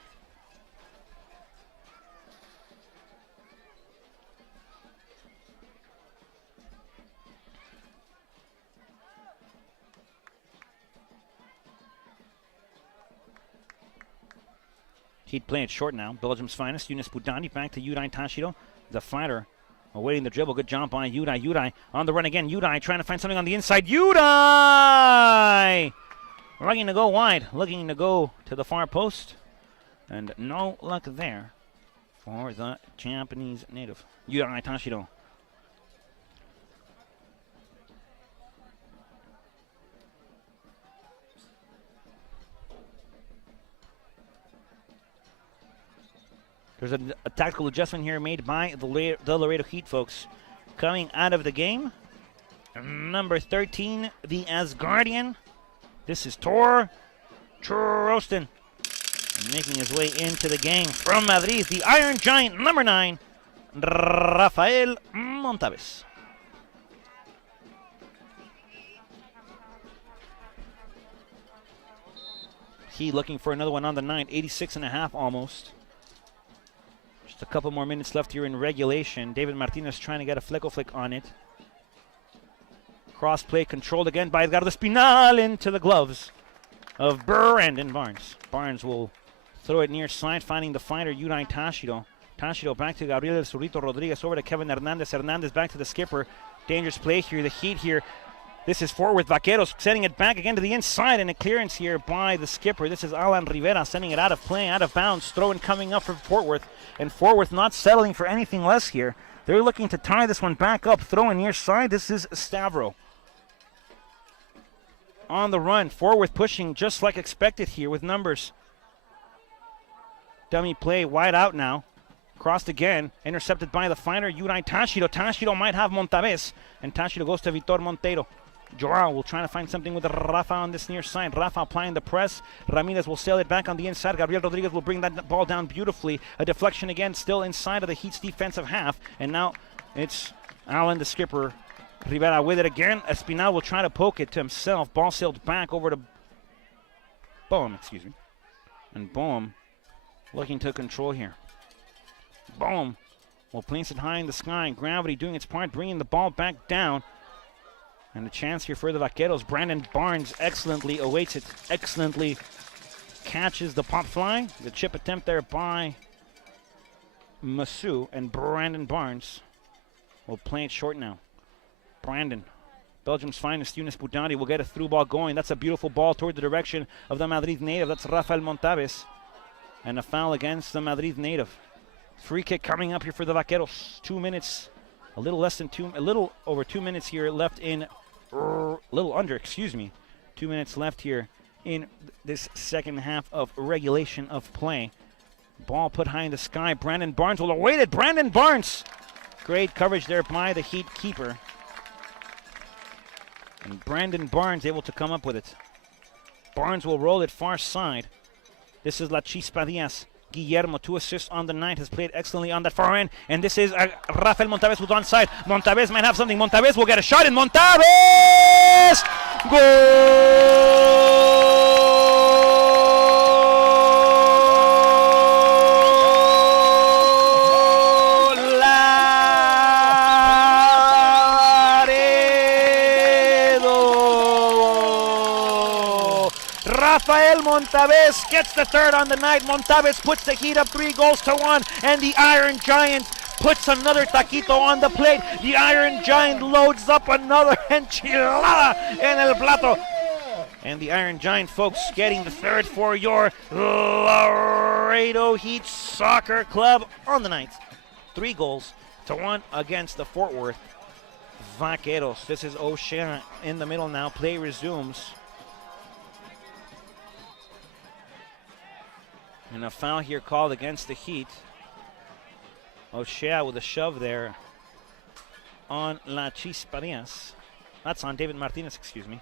Heat playing it short now. Belgium's finest, Younes Boudadi back to Yudai Tashiro. The fighter awaiting the dribble. Good jump by Yudai. Yudai on the run again. Yudai trying to find something on the inside. Yudai! Looking to go wide. Looking to go to the far post. And no luck there for the Japanese native. Yudai Tashiro. There's a tactical adjustment here made by the Laredo Heat, folks. Coming out of the game, number 13, the Asgardian. This is Tor Trostin, making his way into the game from Madrid. The Iron Giant, number 9, Rafael Montaves. He looking for another one on the 9, 86.5 almost. A couple more minutes left here in regulation. David Martinez trying to get a flick on it. Cross play controlled again by Edgardo Espinal into the gloves of Brandon Barnes. Barnes will throw it near side, finding the fighter Yudai Tashiro. Tashiro back to Gabriel Zurdito Rodriguez, over to Kevin Hernandez. Hernandez back to the skipper. Dangerous play here. The Heat here. This is forward. Vaqueros sending it back again to the inside, and a clearance here by the skipper. This is Alan Rivera sending it out of play, out of bounds. Throw-in coming up for Fort Worth, and Fort Worth not settling for anything less here. They're looking to tie this one back up. Throw-in near side. This is Stavro. On the run. Fort Worth pushing just like expected here with numbers. Dummy play wide out now. Crossed again. Intercepted by the fighter, Yudai Tashiro. Tashiro might have Montaves, and Tashiro goes to Vitor Monteiro. Joao will try to find something with Rafa on this near side. Rafa applying the press. Ramirez will sail it back on the inside. Gabriel Rodriguez will bring that ball down beautifully. A deflection again, still inside of the Heat's defensive half. And now it's Alan, the skipper. Rivera with it again. Espinal will try to poke it to himself. Ball sailed back over to Boehm, And Boehm looking to control here. Boehm will place it high in the sky. Gravity doing its part, bringing the ball back down. And a chance here for the Vaqueros. Brandon Barnes excellently awaits it. Excellently catches the pop fly. The chip attempt there by Masu. And Brandon Barnes will play it short now. Brandon, Belgium's finest, Younes Boudadi will get a through ball going. That's a beautiful ball toward the direction of the Madrid native. That's Rafael Montaves. And a foul against the Madrid native. Free kick coming up here for the Vaqueros. 2 minutes A little over 2 minutes here left in, little under, excuse me. 2 minutes left here in this second half of regulation of play. Ball put high in the sky. Brandon Barnes will await it. Brandon Barnes. Great coverage there by the Heat keeper. And Brandon Barnes able to come up with it. Barnes will roll it far side. This is La Chispa Diaz. Guillermo, 2 assists on the night, has played excellently on that far end. And this is Rafael Montaves who's on side. Montaves might have something. Montaves will get a shot in. Montaves! Goal! Rafael Montaves gets the third on the night. Montaves puts the Heat up 3-1, and the Iron Giant puts another taquito on the plate. The Iron Giant loads up another enchilada en el plato. And the Iron Giant, folks, getting the third for your Laredo Heat Soccer Club on the night. 3-1 against the Fort Worth Vaqueros. This is O'Shea in the middle now. Play resumes. And a foul here called against the Heat. O'Shea with a shove there on La Chispa Diaz. That's on David Martinez, excuse me.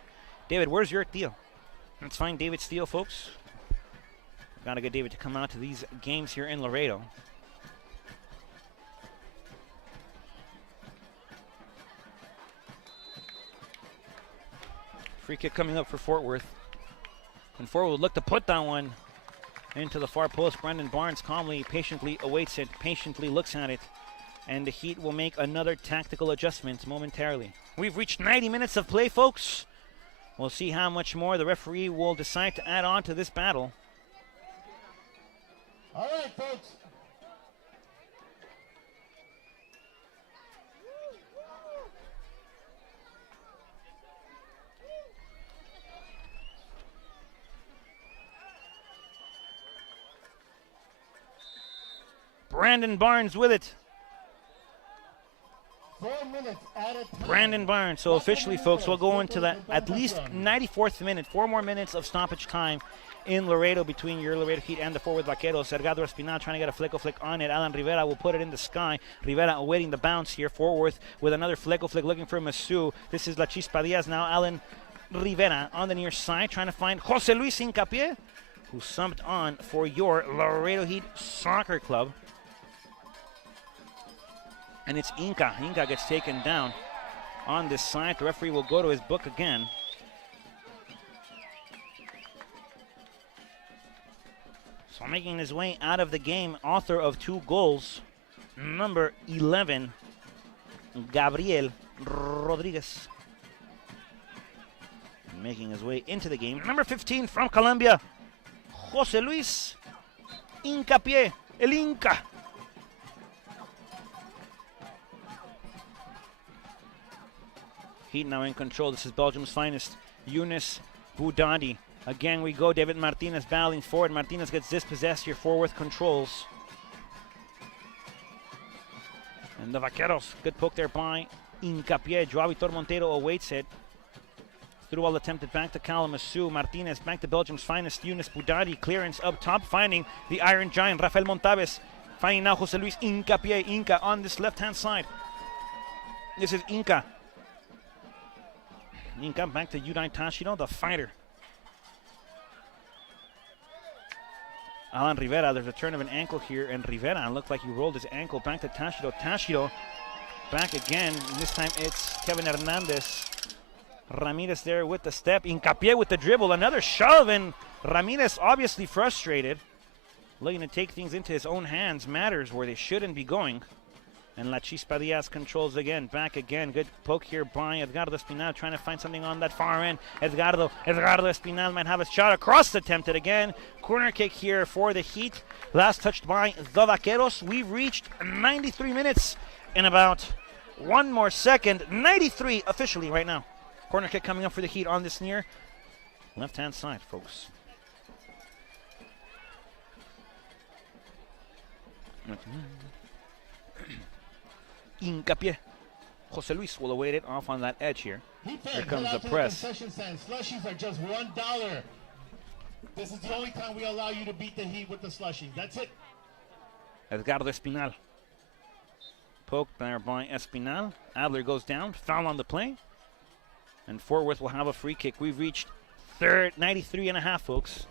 David, where's your deal? Let's find David's steal, folks. Gotta get David to come out to these games here in Laredo. Free kick coming up for Fort Worth. And Fort Worth would look to put that one into the far post. Brandon Barnes calmly, patiently awaits it, patiently looks at it, and the Heat will make another tactical adjustment momentarily. We've reached 90 minutes of play, folks. We'll see how much more the referee will decide to add on to this battle. All right, folks. Brandon Barnes with it. 4 minutes at a time. Brandon Barnes. So officially, folks, we'll go into the at least 94th minute. 4 more minutes of stoppage time in Laredo between your Laredo Heat and the Fort Worth Vaqueros. Edgardo Espinal trying to get a flick on it. Alan Rivera will put it in the sky. Rivera awaiting the bounce here. Fort Worth with another flick looking for Masu. This is La Chispa Diaz now. Alan Rivera on the near side trying to find Jose Luis Hincapié, who subbed on for your Laredo Heat Soccer Club. And it's Inca. Inca gets taken down on this side. The referee will go to his book again. So making his way out of the game, author of 2 goals, number 11, Gabriel Rodriguez. Making his way into the game, number 15 from Colombia, Jose Luis Hincapié, el Inca. Heat now in control. This is Belgium's finest, Younes Boudadi. Again we go. David Martinez battling forward. Martinez gets dispossessed here. Fort Worth controls. And the Vaqueros, good poke there by Hincapié. Joao Vitor Monteiro awaits it. Through ball attempted back to Kalamazoo. Martinez back to Belgium's finest, Younes Boudadi. Clearance up top, finding the Iron Giant, Rafael Montaves. Finding now Jose Luis Hincapié. Inca on this left-hand side. This is Inca. Inca back to Udai Tashiro, the fighter. Alan Rivera, there's a turn of an ankle here, and Rivera looked like he rolled his ankle back to Tashiro. Tashiro back again, and this time it's Kevin Hernandez. Ramirez there with the step. Hincapié with the dribble, another shove, and Ramirez obviously frustrated. Looking to take things into his own hands, matters where they shouldn't be going. And La Chispa Diaz controls again, back again. Good poke here by Edgardo Espinal, trying to find something on that far end. Edgardo Espinal might have a shot across, attempted again. Corner kick here for the Heat. Last touched by the Vaqueros. We've reached 93 minutes in about 1 more second. 93 officially right now. Corner kick coming up for the Heat on this near left-hand side, folks. Hincapié Jose Luis will await it off on that edge here. Here comes the press. Concession stand. Slushies are just $1. This is the only time we allow you to beat the Heat with the slushies. That's it. Edgardo Espinal. Poke there by Espinal. Adler goes down. Foul on the play. And Fort Worth will have a free kick. We've reached 93.5, folks.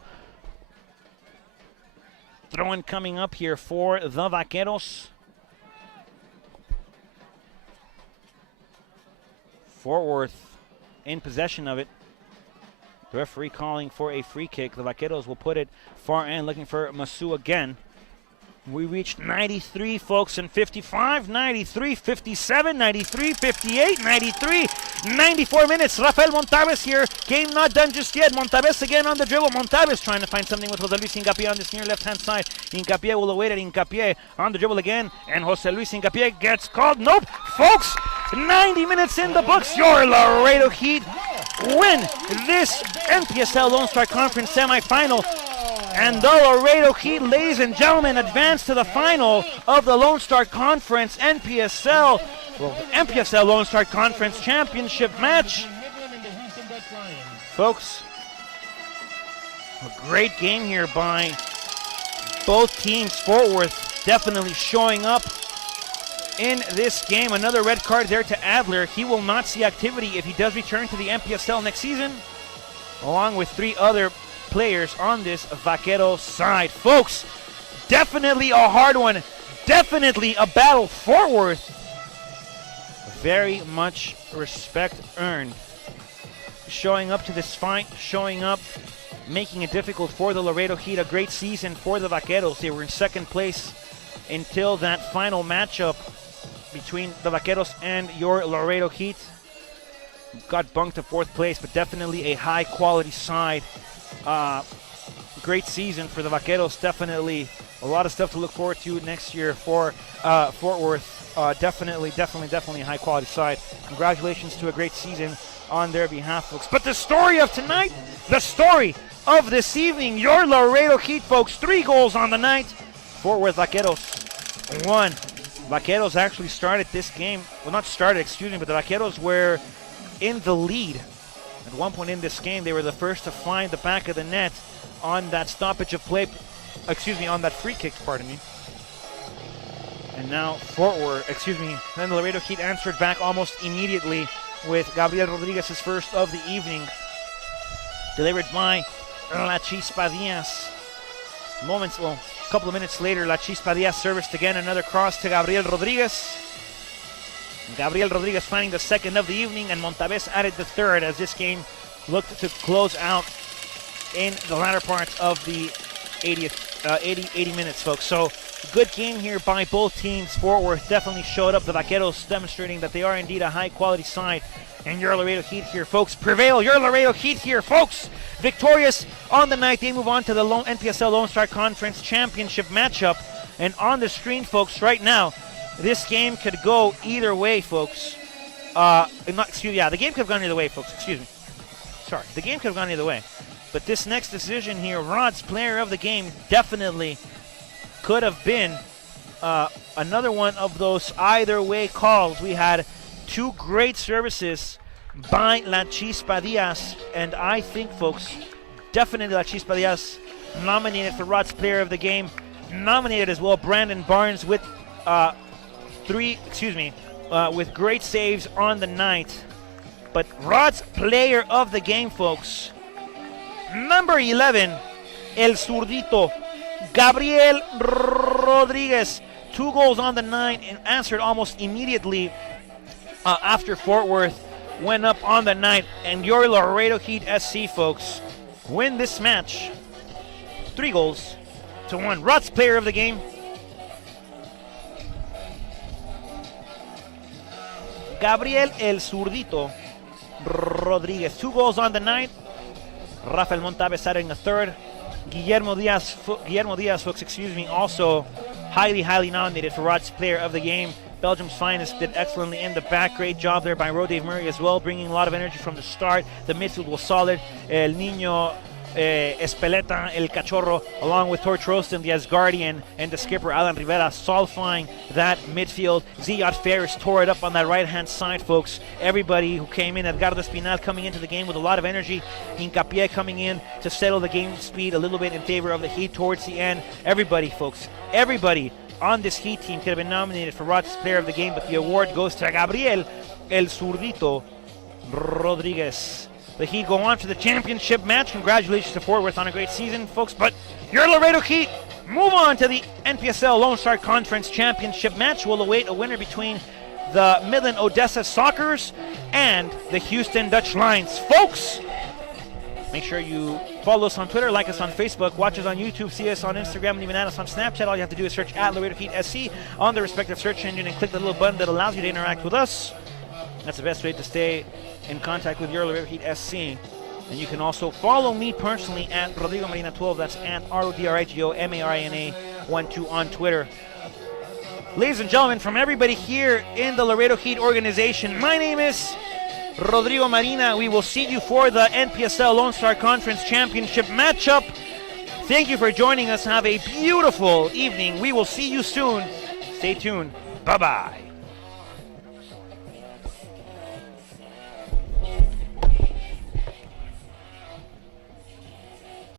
Throw-in coming up here for the Vaqueros. Fort Worth in possession of it. The referee calling for a free kick. The Vaqueros will put it far end, looking for Masu again. We reached 93, folks, and 55, 93, 57, 93, 58, 93, 94 minutes. Rafael Montaves here. Game not done just yet. Montaves again on the dribble. Montaves trying to find something with Jose Luis Hincapié on this near left-hand side. Hincapié will await it. Hincapié on the dribble again. And Jose Luis Hincapié gets called. Nope. Folks, 90 minutes in the books. Your Laredo Heat win this NPSL Lone Star Conference semifinal. And the Laredo Heat, ladies and gentlemen, advance to the final of the Lone Star Conference NPSL Lone Star Conference Championship match. Folks, a great game here by both teams. Fort Worth definitely showing up in this game. Another red card there to Adler. He will not see activity if he does return to the NPSL next season, along with 3 other players on this Vaqueros side. Folks, definitely a hard one. Definitely a battle. Fort Worth, very much respect earned. Showing up to this fight, showing up, making it difficult for the Laredo Heat. A great season for the Vaqueros. They were in second place until that final matchup between the Vaqueros and your Laredo Heat. Got bunked to 4th place, but definitely a high quality side. Great season for the Vaqueros. Definitely a lot of stuff to look forward to next year for Fort Worth. Definitely a high quality side. Congratulations to a great season on their behalf, folks. But the story of tonight, the story of this evening, your Laredo Heat, folks, 3 goals on the night. Fort Worth Vaqueros 1. Vaqueros actually started this game. Well, not started, excuse me, but the Vaqueros were in the lead. At one point in this game, they were the first to find the back of the net on that stoppage of play, on that free kick, pardon me. And now then the Laredo Heat answered back almost immediately with Gabriel Rodriguez's first of the evening, delivered by La Chispa Diaz. A couple of minutes later, La Chispa Diaz serviced again, another cross to Gabriel Rodriguez. Gabriel Rodriguez finding the second of the evening, and Montaves added the third as this game looked to close out in the latter parts of the 80 minutes, folks. So, good game here by both teams. Fort Worth definitely showed up. The Vaqueros demonstrating that they are indeed a high-quality side. And your Laredo Heat here, folks, prevail. Your Laredo Heat here, folks, victorious on the night. They move on to the NPSL Lone Star Conference Championship matchup. And on the screen, folks, right now, this game could go either way, folks. The game could have gone either way, folks. Excuse me. Sorry, the game could have gone either way. But this next decision here, Rod's player of the game, definitely could have been another one of those either way calls. We had 2 great services by La Chispa Diaz, and I think, folks, definitely La Chispa Diaz nominated for Rod's player of the game. Nominated as well Brandon Barnes with with great saves on the night. But Rod's player of the game, folks, number 11, El Zurdito, Gabriel Rodriguez. 2 goals on the night and answered almost immediately after Fort Worth went up on the night. And your Laredo Heat SC, folks, win this match 3-1. Rod's player of the game, Gabriel El Zurdito Rodriguez. 2 goals on the night. Rafael Montaves adding a third. Guillermo Diaz, folks, also highly nominated for Rod's player of the game. Belgium's finest did excellently in the back. Great job there by Dave Murray as well, bringing a lot of energy from the start. The midfield was solid. El Niño Espeleta, El Cachorro, along with Torch Roston, the Asgardian, and the skipper, Alan Rivera, solidifying that midfield. Ziyad Ferris tore it up on that right-hand side, folks. Everybody who came in, Edgardo Espinal coming into the game with a lot of energy. Hincapié coming in to settle the game speed a little bit in favor of the Heat towards the end. Everybody, folks, everybody on this Heat team could have been nominated for Roch's Player of the Game, but the award goes to Gabriel El Zurdito Rodriguez. The Heat go on to the championship match. Congratulations to Fort Worth on a great season, folks. But your Laredo Heat move on to the NPSL Lone Star Conference Championship match. We'll await a winner between the Midland Odessa Sockers and the Houston Dutch Lions. Folks, make sure you follow us on Twitter, like us on Facebook, watch us on YouTube, see us on Instagram, and even add us on Snapchat. All you have to do is search at Laredo Heat SC on the respective search engine and click the little button that allows you to interact with us. That's the best way to stay in contact with your Laredo Heat SC. And you can also follow me personally at Rodrigo Marina 12. That's at RODRIGO MARINA 12 on Twitter. Ladies and gentlemen, from everybody here in the Laredo Heat organization, my name is Rodrigo Marina. We will see you for the NPSL Lone Star Conference Championship matchup. Thank you for joining us. Have a beautiful evening. We will see you soon. Stay tuned. Bye-bye.